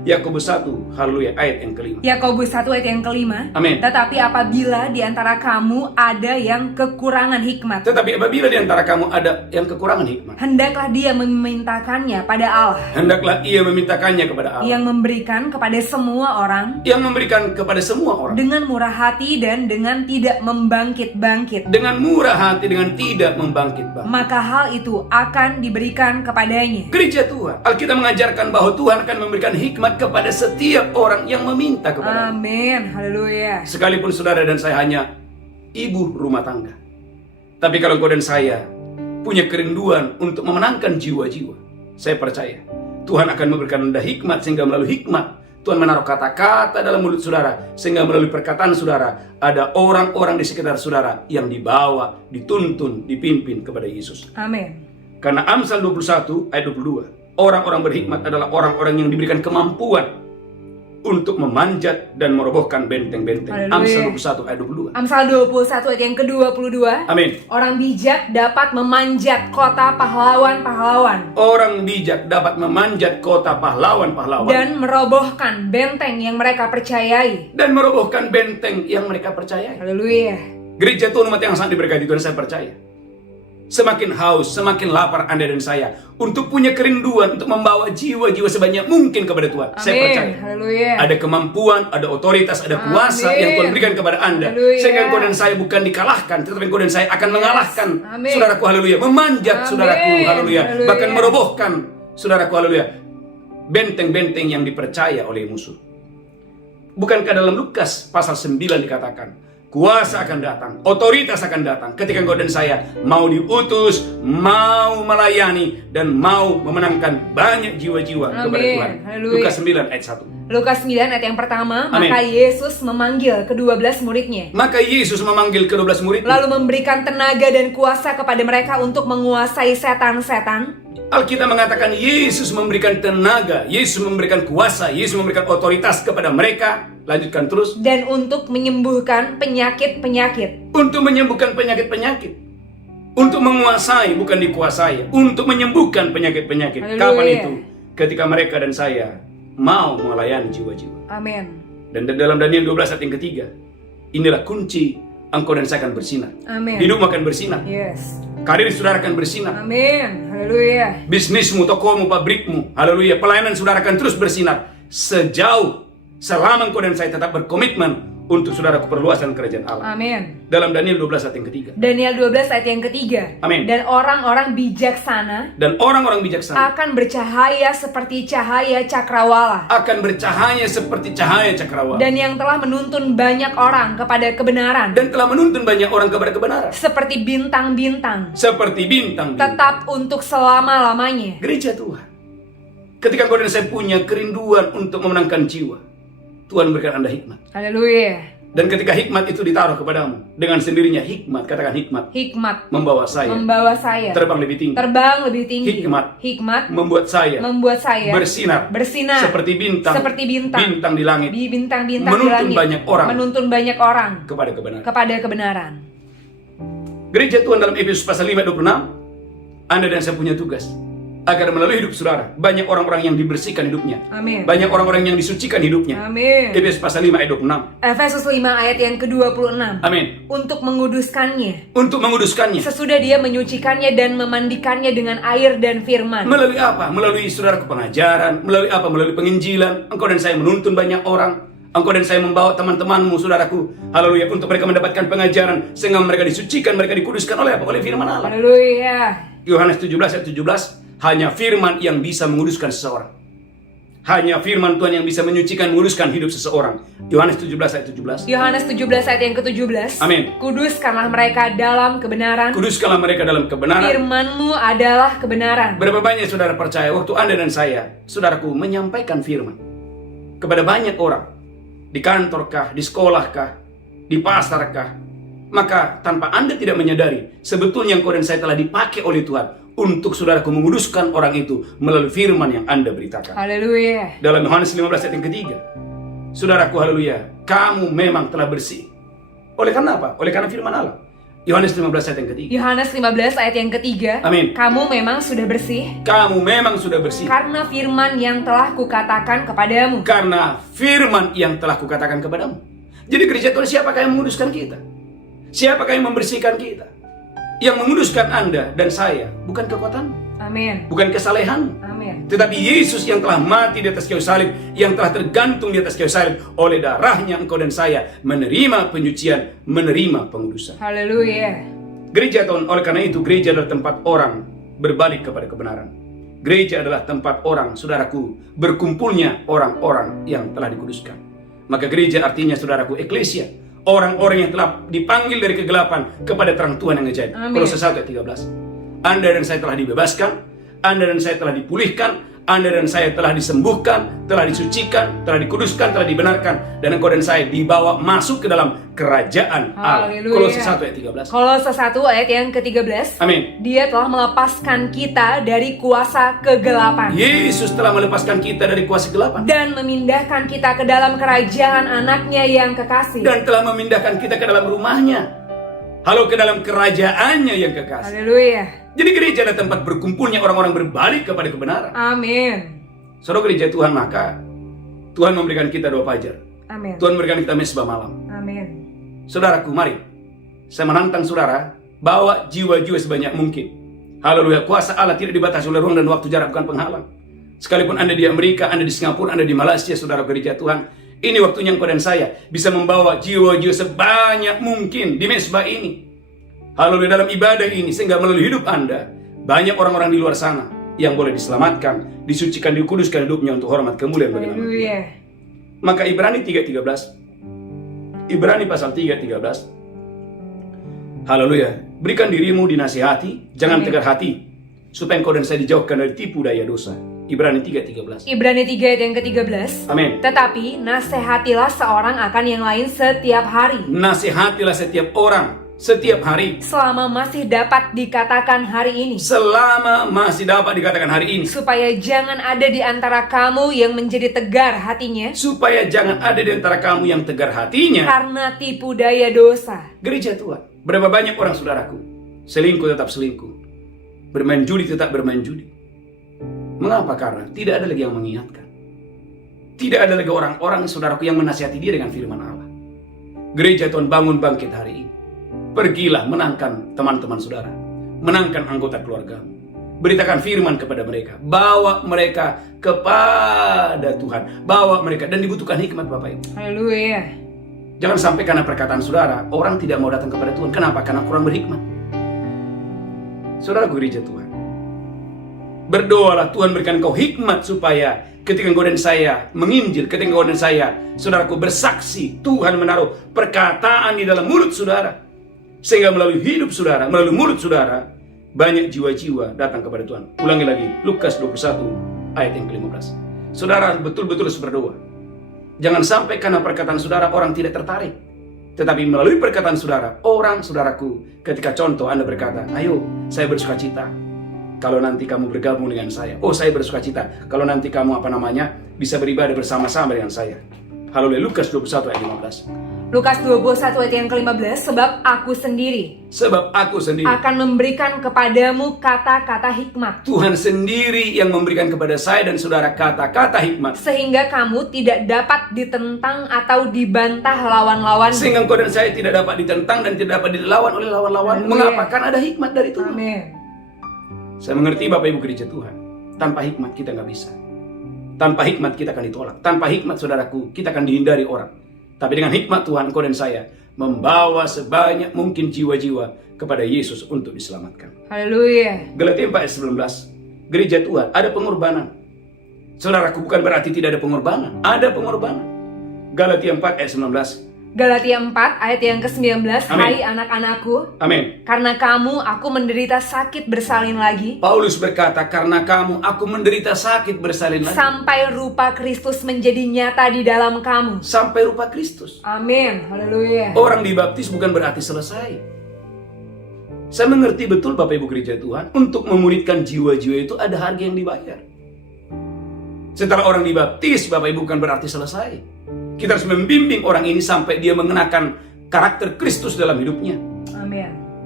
Yakobus 1, haleluya, ayat yang kelima. Yakobus 1 ayat yang kelima. Amin. Tetapi apabila di antara kamu ada yang kekurangan hikmat, Tetapi apabila di antara kamu ada yang kekurangan hikmat, hendaklah dia memintakannya pada Allah, hendaklah ia memintakannya kepada Allah, yang memberikan kepada semua orang yang memberikan kepada semua orang dengan murah hati dan dengan tidak membangkit-bangkit. dengan murah hati, dengan tidak membangkit-bangkit. Maka hal itu akan diberikan kepadanya. Gereja Tuhan, Alkitab mengajarkan bahwa Tuhan akan memberikan hikmat kepada setiap orang yang meminta kepada. Amin. Haleluya. Sekalipun saudara dan saya hanya ibu rumah tangga, tapi kalau engkau dan saya punya kerinduan untuk memenangkan jiwa-jiwa, saya percaya Tuhan akan memberikan Anda hikmat, sehingga melalui hikmat Tuhan menaruh kata-kata dalam mulut saudara, sehingga melalui perkataan saudara ada orang-orang di sekitar saudara yang dibawa, dituntun, dipimpin kepada Yesus. Amin. Karena Amsal 21 ayat 22, orang-orang berhikmat adalah orang-orang yang diberikan kemampuan untuk memanjat dan merobohkan benteng-benteng. Haleluya. Amsal 21 ayat 22. Amsal 21 ayat yang ke-22. Amin. Orang bijak dapat memanjat kota pahlawan-pahlawan Orang bijak dapat memanjat kota pahlawan-pahlawan dan merobohkan benteng yang mereka percayai. dan merobohkan benteng yang mereka percayai. Haleluya. Gereja Tuhan, umat yang sangat diberkati Tuhan, saya percaya semakin haus, semakin lapar Anda dan saya untuk punya kerinduan untuk membawa jiwa-jiwa sebanyak mungkin kepada Tuhan. Saya percaya Amin. Haleluya. ada kemampuan, ada otoritas, ada kuasa Amin. yang Tuhan berikan kepada Anda. Haleluya. Sehingga engkau dan saya bukan dikalahkan, tetapi engkau dan saya akan mengalahkan. Amin. Saudaraku, haleluya. Memanjat, Amin. saudaraku, haleluya. Haleluya. Bahkan merobohkan, saudaraku, haleluya, benteng-benteng yang dipercaya oleh musuh. Bukankah dalam Lukas pasal 9 dikatakan, kuasa akan datang, otoritas akan datang ketika engkau dan saya mau diutus, mau melayani, dan mau memenangkan banyak jiwa-jiwa Amin. kepada Tuhan. Haleluya. Lukas 9 ayat 1. Lukas 9 ayat yang pertama. Amin. Maka Yesus memanggil ke-12 muridnya, Maka Yesus memanggil ke-12 murid. lalu memberikan tenaga dan kuasa kepada mereka untuk menguasai setan-setan. Alkitab mengatakan Yesus memberikan tenaga, Yesus memberikan kuasa, Yesus memberikan otoritas kepada mereka. Lanjutkan terus. Dan untuk menyembuhkan penyakit-penyakit. Untuk menyembuhkan penyakit-penyakit. Untuk menguasai, bukan dikuasai. Untuk menyembuhkan penyakit-penyakit. Haleluya. Kapan itu? Ketika mereka dan saya mau melayani jiwa-jiwa. Amin. Dan dalam Daniel 12 ayat yang ketiga, inilah kunci, engkau dan saya akan bersinar. Amin. Hidup akan bersinar. Yes. Karir saudara akan bersinar. Amin. Haleluya. Bisnismu, tokomu, pabrikmu, haleluya, pelayanan saudara akan terus bersinar selama engkau dan saya tetap berkomitmen untuk saudara keperluasan kerajaan Allah. Amin. Dalam Daniel 12 ayat yang ketiga. Daniel 12 ayat yang ketiga. Amin. Dan orang-orang bijaksana Dan orang-orang bijaksana akan bercahaya seperti cahaya cakrawala, akan bercahaya seperti cahaya cakrawala, dan yang telah menuntun banyak orang kepada kebenaran, dan telah menuntun banyak orang kepada kebenaran, seperti bintang-bintang, seperti bintang. tetap untuk selama-lamanya. Gereja Tuhan, ketika engkau dan saya punya kerinduan untuk memenangkan jiwa, Tuhan berikan Anda hikmat. Haleluya. Dan ketika hikmat itu ditaruh kepadamu, dengan sendirinya hikmat, katakan hikmat, Hikmat membawa saya membawa saya terbang lebih tinggi. terbang lebih tinggi. Hikmat Membuat saya bersinar seperti bintang di langit, di bintang-bintang menuntun di langit, banyak orang menuntun banyak orang kepada kebenaran. kepada kebenaran. Gereja Tuhan, dalam Efesus pasal 5 ayat 26, Anda dan saya punya tugas agar melalui hidup saudara banyak orang-orang yang dibersihkan hidupnya. Amin. Banyak orang-orang yang disucikan hidupnya. Amin. Efesus pasal 5 ayat 26. Efesus 5 ayat yang ke-26. Amin. Untuk menguduskannya, Untuk menguduskannya. sesudah dia menyucikannya dan memandikannya dengan air dan firman. Melalui apa? Melalui saudara pengajaran. Melalui apa? Melalui penginjilan. Engkau dan saya menuntun banyak orang. Engkau dan saya membawa teman-temanmu, saudaraku, haleluya, untuk mereka mendapatkan pengajaran, sehingga mereka disucikan, mereka dikuduskan oleh apa? Oleh firman Allah. Haleluya. Yohanes 17 ayat 17, hanya firman yang bisa menguduskan seseorang. Hanya firman Tuhan yang bisa menyucikan, menguduskan hidup seseorang. Yohanes 17 ayat 17. Yohanes 17 ayat yang ke-17. Amin. Kuduskanlah mereka dalam kebenaran. Kuduskanlah mereka dalam kebenaran. Firman-Mu adalah kebenaran. Berapa banyak saudara percaya waktu Anda dan saya, saudaraku, menyampaikan firman kepada banyak orang, di kantorkah, di sekolahkah, di pasarkah, maka tanpa Anda tidak menyadari, sebetulnya engkau dan saya telah dipakai oleh Tuhan untuk saudaraku menguduskan orang itu melalui firman yang Anda beritakan. Haleluya. Dalam Yohanes 15 ayat yang ketiga, saudaraku, haleluya, kamu memang telah bersih. Oleh karena apa? Oleh karena firman Allah. Yohanes 15 ayat yang ketiga. Yohanes 15 ayat yang ketiga. Amin. Kamu memang sudah bersih. Kamu memang sudah bersih. Karena firman yang telah kukatakan kepadamu. Karena firman yang telah kukatakan kepadamu. Jadi gereja Tuhan, siapakah yang menguduskan kita? Siapakah yang membersihkan kita? Yang menguduskan Anda dan saya bukan kekuatan, Amin. bukan kesalehan, Amin. tetapi Yesus yang telah mati di atas kayu salib, yang telah tergantung di atas kayu salib. Oleh darahnya engkau dan saya menerima penyucian, menerima pengudusan. Haleluya. Gereja Tuhan, oleh karena itu gereja adalah tempat orang berbalik kepada kebenaran. Gereja adalah tempat orang, saudaraku, berkumpulnya orang-orang yang telah dikuduskan. Maka gereja artinya, saudaraku, eklesia, orang-orang yang telah dipanggil dari kegelapan kepada terang Tuhan yang ajaib. Kolose 1 ayat 13. Anda dan saya telah dibebaskan, Anda dan saya telah dipulihkan, Anda dan saya telah disembuhkan, telah disucikan, telah dikuduskan, telah dibenarkan, dan engkau dan saya dibawa masuk ke dalam kerajaan Allah. Kolose 1 ayat 13. Kolose 1 ayat yang ke-13. Amin. Dia telah melepaskan kita dari kuasa kegelapan. Yesus telah melepaskan kita dari kuasa kegelapan Dan memindahkan kita ke dalam kerajaan anaknya yang kekasih. dan telah memindahkan kita ke dalam rumahnya. Halo, ke dalam kerajaannya yang kekasih. Haleluya. Jadi gereja adalah tempat berkumpulnya orang-orang berbalik kepada kebenaran. Amin. Saudara, gereja Tuhan, maka Tuhan memberikan kita doa fajar. Amin. Tuhan memberikan kita mesbah malam. Amin. Saudaraku, mari saya menantang saudara, bawa jiwa-jiwa sebanyak mungkin. Haleluya. Kuasa Allah tidak dibatasi oleh ruang dan waktu, jarak bukan penghalang. Sekalipun Anda di Amerika, Anda di Singapura, Anda di Malaysia, saudara gereja Tuhan, ini waktunya engkau dan saya bisa membawa jiwa-jiwa sebanyak mungkin di mesbah ini. Haleluya, dalam ibadah ini, sehingga melalui hidup Anda, banyak orang-orang di luar sana yang boleh diselamatkan, disucikan, dikuduskan hidupnya untuk hormat kemuliaan bagi nama Tuhan. Haleluya. Maka Ibrani 3:13, Ibrani pasal 3:13, haleluya, berikan dirimu dinasihati, jangan tegar hati, supaya engkau dan saya dijauhkan dari tipu daya dosa. Ibrani 3:13. Ibrani 3 ayat yang ke-13. Amin. Tetapi nasihatilah seorang akan yang lain setiap hari, Nasihatilah setiap orang setiap hari, selama masih dapat dikatakan hari ini, selama masih dapat dikatakan hari ini, supaya jangan ada di antara kamu yang menjadi tegar hatinya supaya jangan ada di antara kamu yang tegar hatinya karena tipu daya dosa. Gereja Tuhan, berapa banyak orang saudaraku selingkuh tetap selingkuh, bermain judi tetap bermain judi. Mengapa? Karena tidak ada lagi yang mengingatkan. Tidak ada lagi orang-orang saudaraku yang menasihati dia dengan firman Allah. Gereja Tuhan, bangun bangkit hari ini. Pergilah, menangkan teman-teman saudara, menangkan anggota keluarga, beritakan firman kepada mereka, bawa mereka kepada Tuhan, bawa mereka, dan dibutuhkan hikmat Bapak Ibu. Haleluya. Jangan sampai karena perkataan saudara orang tidak mau datang kepada Tuhan. Kenapa? Karena kurang berhikmat. Saudara gereja Tuhan, berdoalah Tuhan berikan engkau hikmat supaya ketika engkau dan saya menginjil, ketika engkau dan saya, saudaraku, bersaksi, Tuhan menaruh perkataan di dalam mulut saudara, sehingga melalui hidup saudara, melalui mulut saudara, banyak jiwa-jiwa datang kepada Tuhan. Ulangi lagi, Lukas 21 ayat yang ke-15. Saudara betul-betul harus berdoa. Jangan sampai karena perkataan saudara orang tidak tertarik, tetapi melalui perkataan saudara, orang, saudaraku, ketika contoh Anda berkata, ayo saya bersuka cita kalau nanti kamu bergabung dengan saya. Oh, saya bersuka cita kalau nanti kamu bisa beribadah bersama-sama dengan saya. Haleluya. Lukas 21 ayat 15. Lukas 21 ayat yang ke-15. Sebab aku sendiri akan memberikan kepadamu kata-kata hikmat. Tuhan sendiri yang memberikan kepada saya dan saudara kata-kata hikmat, sehingga kamu tidak dapat ditentang atau dibantah lawan-lawan. Sehingga engkau dan saya tidak dapat ditentang dan tidak dapat dilawan oleh lawan-lawan. Mengapa? Karena ada hikmat dari Tuhan. Amin. Saya mengerti Bapak Ibu gereja Tuhan, tanpa hikmat kita nggak bisa. Tanpa hikmat kita akan ditolak. Tanpa hikmat saudaraku, kita akan dihindari orang. Tapi dengan hikmat Tuhan, engkau dan saya membawa sebanyak mungkin jiwa-jiwa kepada Yesus untuk diselamatkan. Haleluya. Galatia 4 ayat 19. Gereja Tuhan, ada pengorbanan. Saudaraku, bukan berarti tidak ada pengorbanan. Ada pengorbanan. Galatia 4 ayat 19. Galatia 4 ayat yang ke-19. Amin. Hai anak-anakku, Amin. karena kamu aku menderita sakit bersalin lagi, Paulus berkata, karena kamu aku menderita sakit bersalin lagi, sampai rupa Kristus menjadi nyata di dalam kamu. sampai rupa Kristus. Amin. Haleluya. Orang dibaptis bukan berarti selesai. Saya mengerti betul Bapak Ibu gereja Tuhan, untuk memuridkan jiwa-jiwa itu ada harga yang dibayar. Setelah orang dibaptis, Bapak Ibu, bukan berarti selesai. Kita harus membimbing orang ini sampai dia mengenakan karakter Kristus dalam hidupnya. Amin.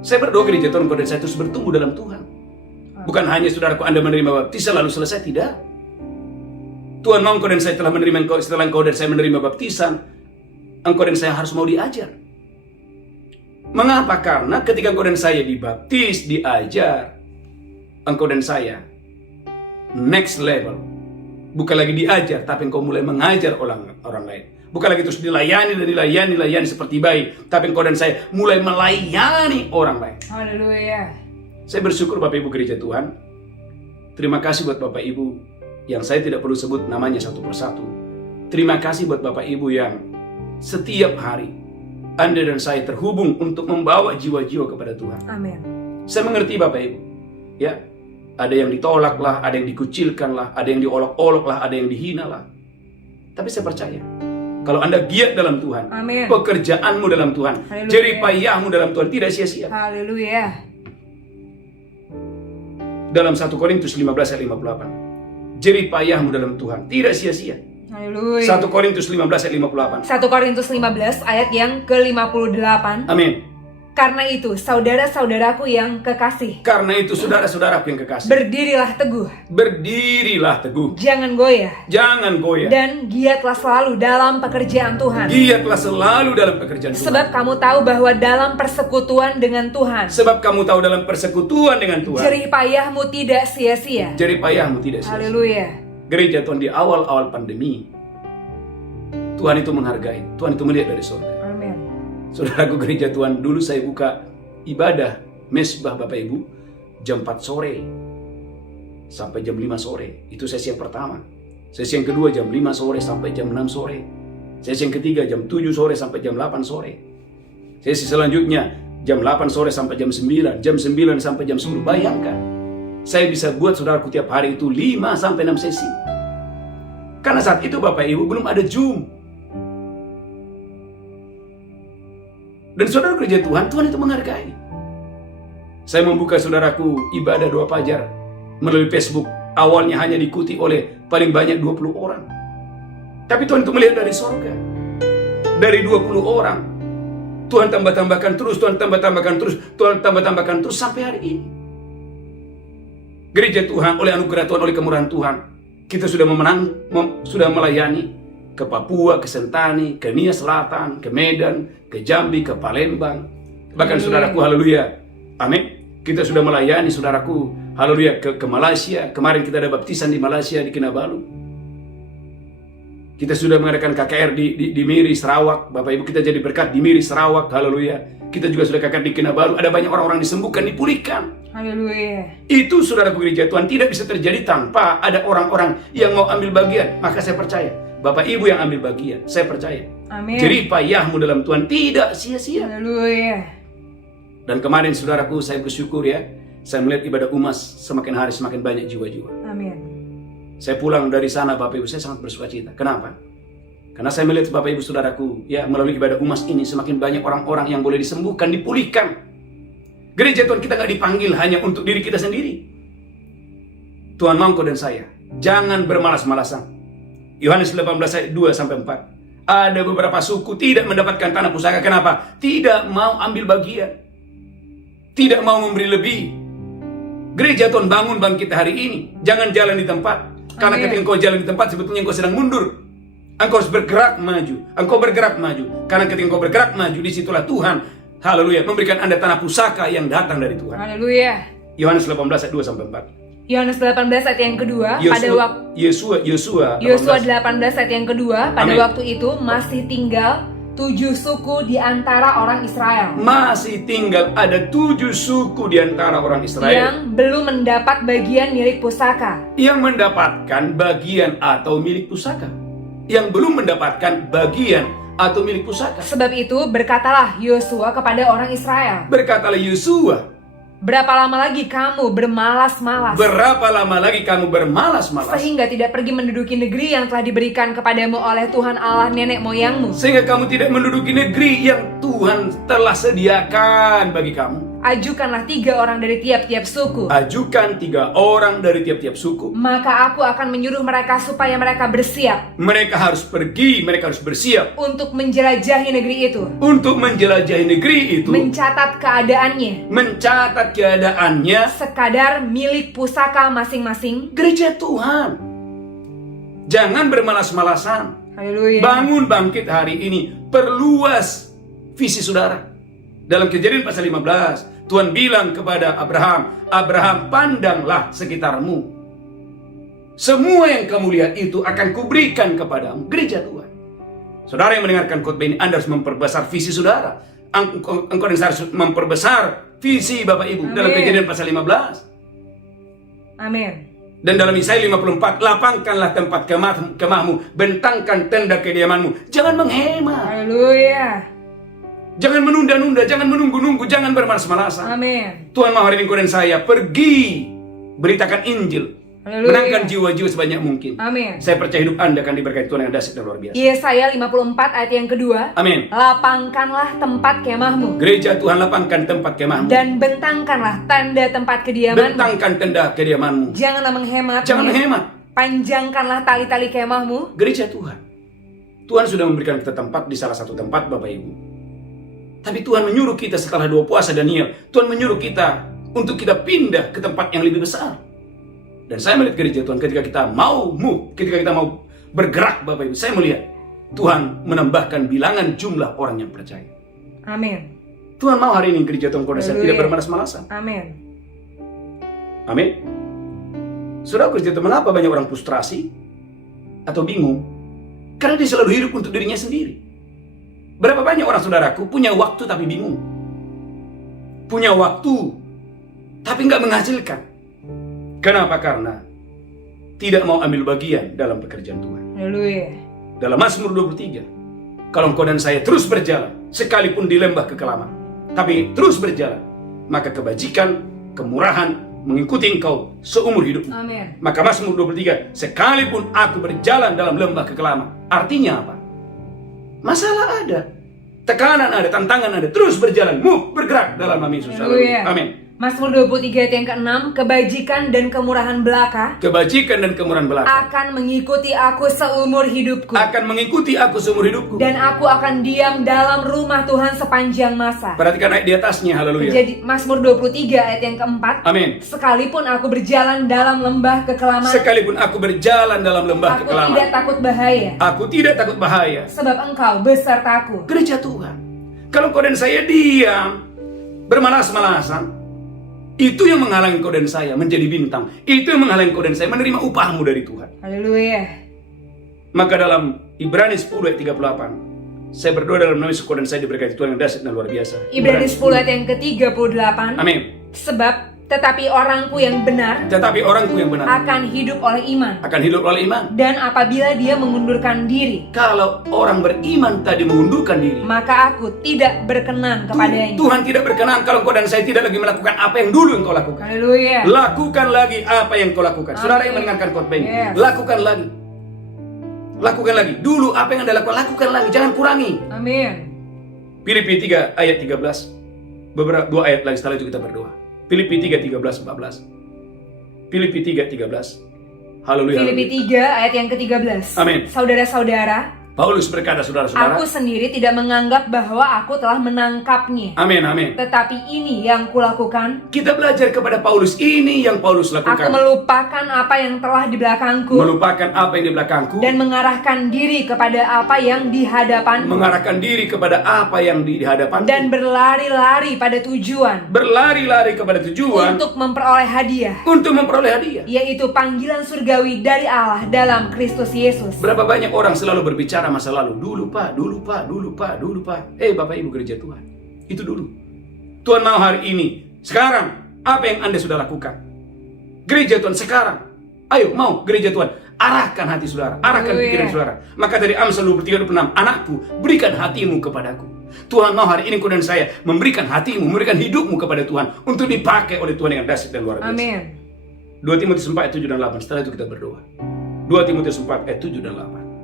Saya berdoa gereja Tuhan engkau dan saya terus bertumbuh dalam Tuhan. Bukan hanya saudaraku Anda menerima baptisan lalu selesai, tidak. Tuhan mau engkau dan saya telah menerima engkau, setelah engkau dan saya menerima baptisan, engkau dan saya harus mau diajar. Mengapa? Karena ketika engkau dan saya dibaptis, diajar, engkau dan saya next level. Bukan lagi diajar, tapi engkau mulai mengajar orang lain. Bukan lagi terus dilayani seperti bayi, tapi engkau dan saya mulai melayani orang lain. Haleluya. Saya bersyukur Bapak Ibu gereja Tuhan. Terima kasih buat Bapak Ibu yang saya tidak perlu sebut namanya satu persatu. Terima kasih buat Bapak Ibu yang setiap hari Anda dan saya terhubung untuk membawa jiwa-jiwa kepada Tuhan. Amin. Saya mengerti Bapak Ibu, ya, ada yang ditolak lah, ada yang dikucilkan lah, ada yang diolok-olok lah, ada yang dihina lah. Tapi saya percaya, kalau Anda giat dalam Tuhan, Amin. pekerjaanmu dalam Tuhan, jeripayahmu dalam Tuhan tidak sia-sia. Haleluya. Dalam 1 Korintus 15 ayat 58, jeripayahmu dalam Tuhan tidak sia-sia. Haleluya. 1 Korintus 15 ayat 58. 1 Korintus 15 ayat yang ke-58. Amin. Karena itu, saudara-saudaraku yang kekasih, Karena itu saudara-saudaraku yang kekasih, berdirilah teguh, berdirilah teguh, jangan goyah, jangan goyah, dan giatlah selalu dalam pekerjaan Tuhan. giatlah selalu dalam pekerjaan Tuhan. Sebab kamu tahu bahwa dalam persekutuan dengan Tuhan, Sebab kamu tahu dalam persekutuan dengan Tuhan, jerih payahmu tidak sia-sia. jeripayahmu tidak sia-sia. Haleluya. Gereja Tuhan di awal-awal pandemi, Tuhan itu menghargai, Tuhan itu melihat dari surga. Amin. Saudaraku gereja Tuhan, dulu saya buka ibadah mesbah Bapak Ibu jam 4 sore sampai jam 5 sore. Itu sesi yang pertama. Sesi yang kedua jam 5 sore sampai jam 6 sore. Sesi yang ketiga jam 7 sore sampai jam 8 sore. Sesi selanjutnya jam 8 sore sampai jam 9, jam 9 sampai jam 10. Bayangkan, saya bisa buat saudaraku tiap hari itu 5 sampai 6 sesi. Karena saat itu Bapak Ibu belum ada Zoom. Dan saudara gereja Tuhan, Tuhan itu menghargai. Saya membuka saudaraku ibadah doa fajar melalui Facebook. Awalnya hanya diikuti oleh paling banyak 20 orang. Tapi Tuhan itu melihat dari surga. Dari 20 orang, Tuhan tambah-tambahkan terus, Tuhan tambah-tambahkan terus, Tuhan tambah-tambahkan terus sampai hari ini. Gereja Tuhan, oleh anugerah Tuhan, oleh kemurahan Tuhan, kita sudah sudah melayani ke Papua, ke Sentani, ke Nia Selatan, ke Medan, ke Jambi, ke Palembang. Bahkan saudaraku, haleluya, amin, kita sudah melayani saudaraku, haleluya, ke Malaysia. Kemarin kita ada baptisan di Malaysia, di Kinabalu. Kita sudah mengadakan KKR di Miri, Sarawak. Bapak Ibu, kita jadi berkat di Miri, Sarawak, haleluya. Kita juga sudah KKR di Kinabalu. Ada banyak orang-orang disembuhkan, dipulihkan. Haleluya. Itu saudaraku gereja Tuhan tidak bisa terjadi tanpa ada orang-orang yang mau ambil bagian. Maka saya percaya Bapak Ibu yang ambil bagian, saya percaya. Amin. Jerih payahmu dalam Tuhan tidak sia-sia. Haleluya. Dan kemarin saudaraku, saya bersyukur ya, saya melihat ibadah UMAS semakin hari semakin banyak jiwa-jiwa. Amin. Saya pulang dari sana Bapak Ibu, saya sangat bersuka cita. Kenapa? Karena saya melihat Bapak Ibu saudaraku, ya, melalui ibadah UMAS ini semakin banyak orang-orang yang boleh disembuhkan, dipulihkan. Gereja Tuhan, kita gak dipanggil hanya untuk diri kita sendiri. Tuhan mau kau dan saya jangan bermalas-malasan. Yohanes 18 ayat 2-4. Ada beberapa suku tidak mendapatkan tanah pusaka. Kenapa? Tidak mau ambil bagian, tidak mau memberi lebih. Gereja Tuhan, bangun bangkit hari ini. Jangan jalan di tempat. Karena ketika engkau jalan di tempat, sebetulnya engkau sedang mundur. Engkau harus bergerak maju. Engkau bergerak maju. Karena ketika engkau bergerak maju, disitulah Tuhan, haleluya, memberikan Anda tanah pusaka yang datang dari Tuhan. Haleluya. Yohanes 18 ayat 2-4. Yohanes 18 ayat yang kedua, pada waktu Yosua 18 ayat yang kedua, pada Amin. waktu itu masih tinggal 7 suku di antara orang Israel. Masih tinggal ada 7 suku di antara orang Israel Yang belum mendapat bagian milik pusaka. yang mendapatkan bagian atau milik pusaka. Yang belum mendapatkan bagian atau milik pusaka. Sebab itu berkatalah Yosua kepada orang Israel, Berkatalah Yosua, berapa lama lagi kamu bermalas-malas? berapa lama lagi kamu bermalas-malas? Sehingga tidak pergi menduduki negeri yang telah diberikan kepadamu oleh Tuhan Allah nenek moyangmu. Sehingga kamu tidak menduduki negeri yang Tuhan telah sediakan bagi kamu. Ajukanlah 3 orang dari tiap-tiap suku. Ajukan 3 orang dari tiap-tiap suku. Maka aku akan menyuruh mereka supaya mereka bersiap. Mereka harus pergi, mereka harus bersiap. Untuk menjelajahi negeri itu. Untuk menjelajahi negeri itu. Mencatat keadaannya. Mencatat keadaannya. Sekadar milik pusaka masing-masing. Gereja Tuhan. Jangan bermalas-malasan. Haleluya. Bangun bangkit hari ini. Perluas visi saudara. Dalam Kejadian pasal 15. Tuhan bilang kepada Abraham, Abraham, pandanglah sekitarmu. Semua yang kamu lihat itu akan kuberikan kepadamu. Gereja Tuhan. Saudara yang mendengarkan khotbah ini, Anda harus memperbesar visi saudara. Engkau harus memperbesar visi Bapak Ibu. Amin. Dalam Kejadian pasal 15. Amin. Dan dalam Yesaya 54, lapangkanlah tempat kemahmu, bentangkan tenda kediamanmu. Jangan menghemat. Haleluya. Jangan menunda-nunda, jangan menunggu-nunggu, jangan bermalas-malasan. Amin. Tuhan mau hari ini engkau dan saya pergi beritakan Injil. Haleluya. Menangkan jiwa-jiwa sebanyak mungkin. Amin. Saya percaya hidup Anda akan diberkati Tuhan yang dahsyat dan luar biasa. Yesaya 54 ayat yang kedua. Amin. Lapangkanlah tempat kemahmu. Gereja Tuhan, lapangkan tempat kemahmu. Dan bentangkanlah tanda tempat kediamanmu. Bentangkan tenda kediamanmu. Janganlah menghemat. Jangan menghemat. Panjangkanlah tali-tali kemahmu. Gereja Tuhan. Tuhan sudah memberikan kita tempat di salah satu tempat Bapak Ibu. Tapi Tuhan menyuruh kita setelah 2 puasa Daniel. Tuhan menyuruh kita untuk kita pindah ke tempat yang lebih besar. Dan saya melihat gereja Tuhan ketika kita mau move, ketika kita mau bergerak Bapak Ibu. Saya melihat Tuhan menambahkan bilangan jumlah orang yang percaya. Amin. Tuhan mau hari ini gereja Tuhan Kodesan Haleluya. tidak bermalas-malasan. Amin. Amin. Saudara gereja Tuhan, mengapa banyak orang frustrasi atau bingung? Karena dia selalu hidup untuk dirinya sendiri. Berapa banyak orang saudaraku punya waktu tapi bingung. Punya waktu tapi nggak menghasilkan. Kenapa? Karena tidak mau ambil bagian dalam pekerjaan Tuhan. Haleluya. Dalam Mazmur 23, kalau engkau dan saya terus berjalan, sekalipun di lembah kekelaman, tapi terus berjalan, maka kebajikan, kemurahan mengikuti engkau seumur hidup. Amin. Maka Mazmur 23, sekalipun aku berjalan dalam lembah kekelaman. Artinya apa? Masalah ada, tekanan ada, tantangan ada, terus berjalan, move, bergerak dalam nama Yesus. Haleluya. Amin. Mazmur 23 ayat yang ke-6, kebajikan dan kemurahan belaka Kebajikan dan kemurahan belaka akan mengikuti aku seumur hidupku. akan mengikuti aku seumur hidupku. Dan aku akan diam dalam rumah Tuhan sepanjang masa. Perhatikan ayat di atasnya, haleluya. Jadi Mazmur 23 ayat yang ke-4, Amin. sekalipun aku berjalan dalam lembah kekelaman, Sekalipun aku berjalan dalam lembah aku kekelaman, tidak takut bahaya, aku tidak takut bahaya. sebab engkau besertaku. Gereja Tuhan, kalau kau dan saya diam, bermalas-malasan, itu yang menghalangi kau dan saya menjadi bintang. Itu yang menghalangi kau dan saya menerima upahmu dari Tuhan. Haleluya. Maka dalam Ibrani 10 ayat 38, saya berdoa dalam nama Yesus, kau dan saya diberkati Tuhan yang dahsyat dan luar biasa. Ibrani 10 ayat yang ke-38. Amin. Sebab tetapi orangku yang benar Tetapi orangku yang benar akan hidup oleh iman. akan hidup oleh iman. Dan apabila dia mengundurkan diri, Kalau orang beriman tadi mengundurkan diri, maka aku tidak berkenan kepadanya. Tuhan tidak berkenan kalau kau dan saya tidak lagi melakukan apa yang dulu yang kau lakukan. Haleluya. Lakukan lagi apa yang kau lakukan. Saudara yang mendengarkan khotbah ini, Yes. lakukan lagi. Lakukan lagi. Dulu apa yang Anda lakukan, lakukan lagi. Jangan kurangi. Amin. Filipi 3 ayat 13. Beberapa 2 ayat lagi setelah itu kita berdoa. Filipi 3, 13, 14. Filipi 3, 13. Haleluya. Filipi 3 ayat yang ke-13. Amin. Saudara-saudara, Paulus berkata, saudara-saudara. aku sendiri tidak menganggap bahwa aku telah menangkapnya. Amin, amin. Tetapi ini yang kulakukan, Kita belajar kepada Paulus, ini yang Paulus aku lakukan. melupakan apa yang telah di belakangku Melupakan apa yang di belakangku. dan mengarahkan diri kepada apa yang di hadapanku Mengarahkan diri kepada apa yang di hadapan. dan berlari-lari pada tujuan Berlari-lari kepada tujuan. untuk memperoleh hadiah, Untuk memperoleh hadiah. yaitu panggilan surgawi dari Allah dalam Kristus Yesus. Berapa banyak orang selalu berbicara masa lalu. Dulu pak, dulu pak, dulu pak, dulu pak. Bapak ibu gereja Tuhan, itu dulu. Tuhan mau hari ini, sekarang, apa yang Anda sudah lakukan? Gereja Tuhan sekarang. Ayo mau gereja Tuhan, arahkan hati saudara, arahkan pikiran saudara. Maka dari Amsal 23:26, anakku, berikan hatimu kepadaku. Tuhan mau hari ini kau dan saya memberikan hatimu, memberikan hidupmu kepada Tuhan untuk dipakai oleh Tuhan yang dahsyat dan luar biasa. Amin. 2 Timotius 4 ayat 7 dan 8. Setelah itu kita berdoa. 2 Timotius 4 ayat 7 dan 8.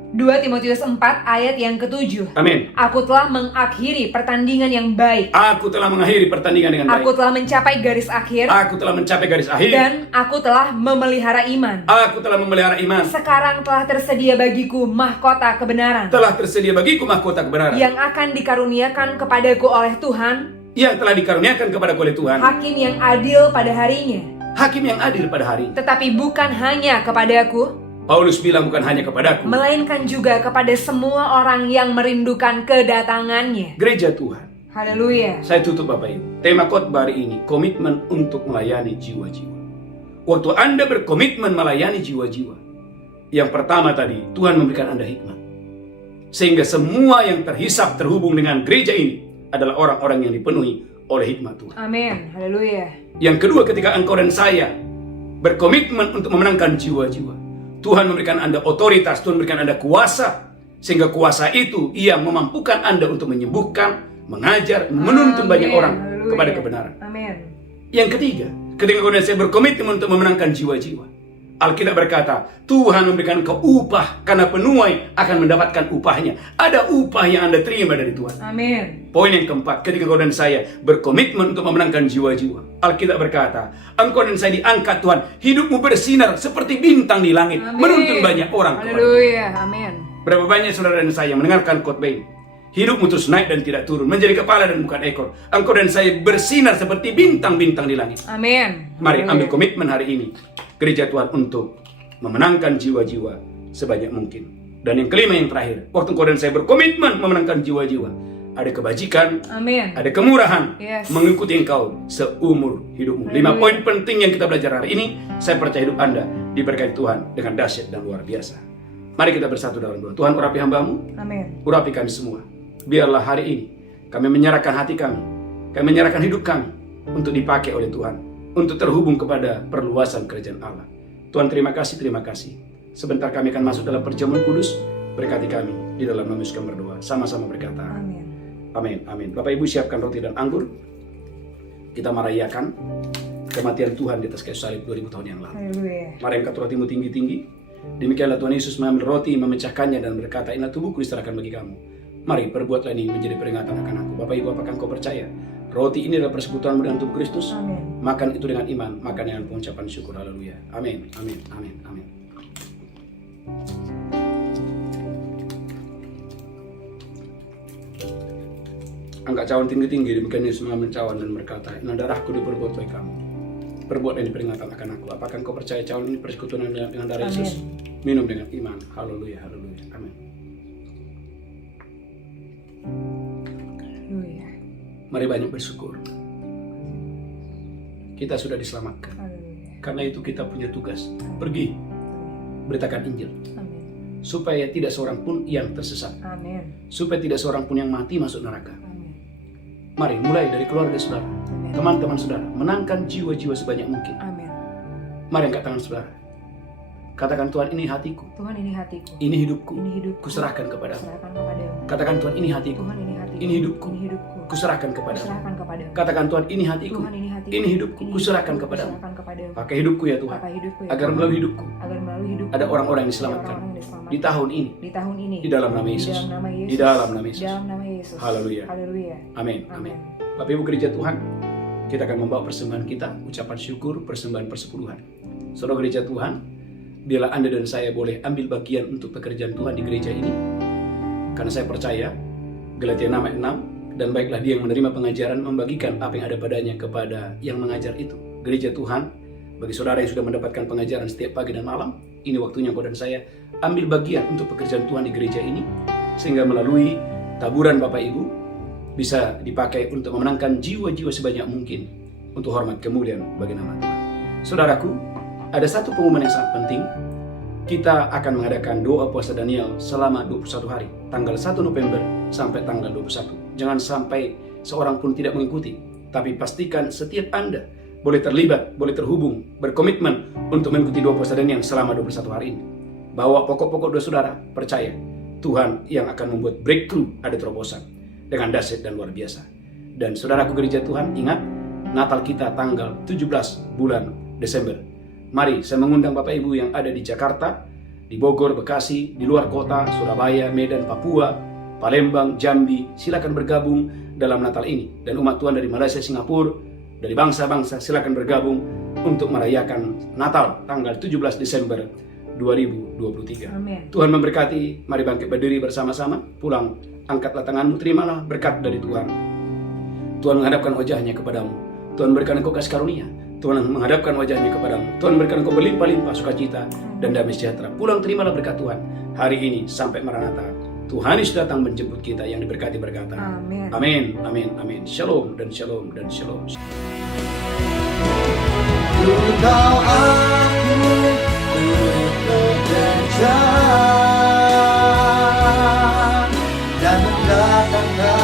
2 Timotius 4 ayat yang ke-7. Amin. Aku telah mengakhiri pertandingan yang baik. Aku telah mengakhiri pertandingan dengan baik. Aku telah mencapai garis akhir. Aku telah mencapai garis akhir. Dan aku telah memelihara iman. Aku telah memelihara iman. Sekarang telah tersedia bagiku mahkota kebenaran. Telah tersedia bagiku mahkota kebenaran. Yang akan dikaruniakan kepadaku oleh Tuhan. Yang telah dikaruniakan kepadaku oleh Tuhan. Hakim yang adil pada harinya. Hakim yang adil pada hari. Tetapi bukan hanya kepadaku. Paulus bilang bukan hanya kepadaku, melainkan juga kepada semua orang yang merindukan kedatangannya. Gereja Tuhan. Haleluya. Saya tutup Bapak Ibu. Tema khotbah hari ini, komitmen untuk melayani jiwa-jiwa. Waktu Anda berkomitmen melayani jiwa-jiwa, yang pertama tadi, Tuhan memberikan Anda hikmat. Sehingga semua yang terhisap terhubung dengan gereja ini adalah orang-orang yang dipenuhi oleh hikmat Tuhan. Amin. Haleluya. Yang kedua, ketika engkau dan saya berkomitmen untuk memenangkan jiwa-jiwa, Tuhan memberikan Anda otoritas, Tuhan memberikan Anda kuasa. Sehingga kuasa itu Ia memampukan Anda untuk menyembuhkan, mengajar, menuntun banyak orang kepada kebenaran. Amin. Yang ketiga, ketika engkau dan saya berkomitmen untuk memenangkan jiwa-jiwa, Alkitab berkata, Tuhan memberikan kau upah, karena penuai akan mendapatkan upahnya. Ada upah yang Anda terima dari Tuhan. Amin. Poin yang keempat, ketika engkau dan saya berkomitmen untuk memenangkan jiwa-jiwa, Alkitab berkata, engkau dan saya diangkat Tuhan, hidupmu bersinar seperti bintang di langit. Amin. Menuntun banyak orang. Haleluya. Amin. Berapa banyak saudara dan saya mendengarkan khotbah ini, hidupmu terus naik dan tidak turun, menjadi kepala dan bukan ekor. Engkau dan saya bersinar seperti bintang-bintang di langit. Amin. Mari Haleluya. ambil komitmen hari ini, gereja Tuhan, untuk memenangkan jiwa-jiwa sebanyak mungkin. Dan yang kelima, yang terakhir, waktu engkau dan saya berkomitmen memenangkan jiwa-jiwa, ada kebajikan, Amin. ada kemurahan, Yes. mengikuti engkau seumur hidupmu. 5 poin penting yang kita belajar hari ini. Saya percaya hidup Anda diberkati Tuhan dengan dahsyat dan luar biasa. Mari kita bersatu dalam doa. Tuhan, urapi hamba-Mu, Amin. urapi kami semua. Biarlah hari ini kami menyerahkan hati kami menyerahkan hidup kami untuk dipakai oleh Tuhan, untuk terhubung kepada perluasan kerajaan Allah. Tuhan, terima kasih, terima kasih. Sebentar kami akan masuk dalam perjamuan kudus. Berkati kami di dalam nama Yesus kami berdoa. Sama-sama berkata, Amin. amin, amin. Bapak Ibu siapkan roti dan anggur. Kita merayakan kematian Tuhan di atas kayu salib 2000 tahun yang lalu. Haleluya. Mari angkat rotimu tinggi-tinggi. Demikianlah Tuhan Yesus mengambil roti, memecahkannya dan berkata, inilah tubuhku diserahkan bagi kamu. Mari perbuatlah ini menjadi peringatan akan aku. Bapak Ibu, apakah engkau percaya? Roti ini adalah persekutuanmu dengan tubuh Kristus. Amin. Makan itu dengan iman, makan dengan pengucapan syukur. Haleluya. Amin, amin, amin, amin. Angkat cawan tinggi-tinggi. Demikian Yesus mengambil cawan dan berkata, ini darahku diperbuat bagi kamu. Perbuat ini peringatan akan aku. Apakah engkau percaya cawan ini persekutuan dengan darah Yesus? Minum dengan iman. Haleluya, haleluya. Amin. Haleluya. Mari banyak bersyukur. Kita sudah diselamatkan. Haleluya. Karena itu kita punya tugas. Pergi, beritakan Injil. Amin. Supaya tidak seorang pun yang tersesat. Amin. Supaya tidak seorang pun yang mati masuk neraka. Amin. Mari mulai dari keluarga saudara, Amin. teman-teman saudara, menangkan jiwa-jiwa sebanyak mungkin. Amin. Mari angkat tangan saudara. Katakan, Tuhan, ini hatiku, Tuhan, ini hatiku. ini hidupku, Ini hidupku. kuserahkan kepadamu. Serahkan kepadamu. Katakan, Tuhan, ini hatiku, Tuhan, ini hatiku. ini hidupku, Ini hidupku. kuserahkan kepadamu. Serahkan kepadamu. Katakan, Tuhan, ini hatiku, Tuhan, ini hatiku. ini hidupku, kuserahkan kepadamu. Kuserahkan kepadamu. Pakai hidupku ya Tuhan, Pakai hidupku ya agar Tuhan. melalui hidupku Agar melalui hidupku ada orang-orang yang ada diselamatkan orang-orang yang diselamatkan. di tahun ini, Di tahun ini. di dalam nama Yesus, Di dalam nama Yesus. di dalam nama Yesus. Dalam nama Yesus. Haleluya. Haleluya. Amin, amin. Bapak Ibu gereja Tuhan, kita akan membawa persembahan kita, ucapan syukur, persembahan persepuluhan. Saudara gereja Tuhan, biarlah Anda dan saya boleh ambil bagian untuk pekerjaan Tuhan di gereja ini. Karena saya percaya, Galatia 6 ayat 6, dan baiklah dia yang menerima pengajaran membagikan apa yang ada padanya kepada yang mengajar itu. Gereja Tuhan, bagi saudara yang sudah mendapatkan pengajaran setiap pagi dan malam, ini waktunya kau dan saya ambil bagian untuk pekerjaan Tuhan di gereja ini, sehingga melalui taburan Bapak Ibu, bisa dipakai untuk memenangkan jiwa-jiwa sebanyak mungkin untuk hormat kemuliaan bagi nama Tuhan. Saudaraku, ada satu pengumuman yang sangat penting. Kita akan mengadakan doa puasa Daniel selama 21 hari, tanggal 1 November sampai tanggal 21. Jangan sampai seorang pun tidak mengikuti, tapi pastikan setiap Anda boleh terlibat, boleh terhubung, berkomitmen untuk mengikuti doa puasa Daniel selama 21 hari ini. Bawa pokok-pokok doa saudara, percaya Tuhan yang akan membuat breakthrough, ada terobosan dengan dahsyat dan luar biasa. Dan saudaraku gereja Tuhan, ingat Natal kita tanggal 17 bulan Desember. Mari saya mengundang Bapak Ibu yang ada di Jakarta, di Bogor, Bekasi, di luar kota, Surabaya, Medan, Papua, Palembang, Jambi, silakan bergabung dalam Natal ini. Dan umat Tuhan dari Malaysia, Singapura, dari bangsa-bangsa silakan bergabung untuk merayakan Natal tanggal 17 Desember 2023. Amin. Tuhan memberkati. Mari bangkit berdiri bersama-sama. Pulang, angkatlah tanganmu, terimalah berkat dari Tuhan. Tuhan menghadapkan wajahnya kepadamu. Tuhan berikan engkau kasih karunia. Tuhan menghadapkan wajahnya kepadamu. Tuhan berikan engkau berlimpah-limpah sukacita dan damai sejahtera. Pulang, terimalah berkat Tuhan hari ini sampai Maranatha. Tuhan Yesus datang menjemput kita yang diberkati berkata. Amin. Amin, amin, amin. Shalom dan shalom dan shalom. Engkau aku turut bekerja dan mendatangkan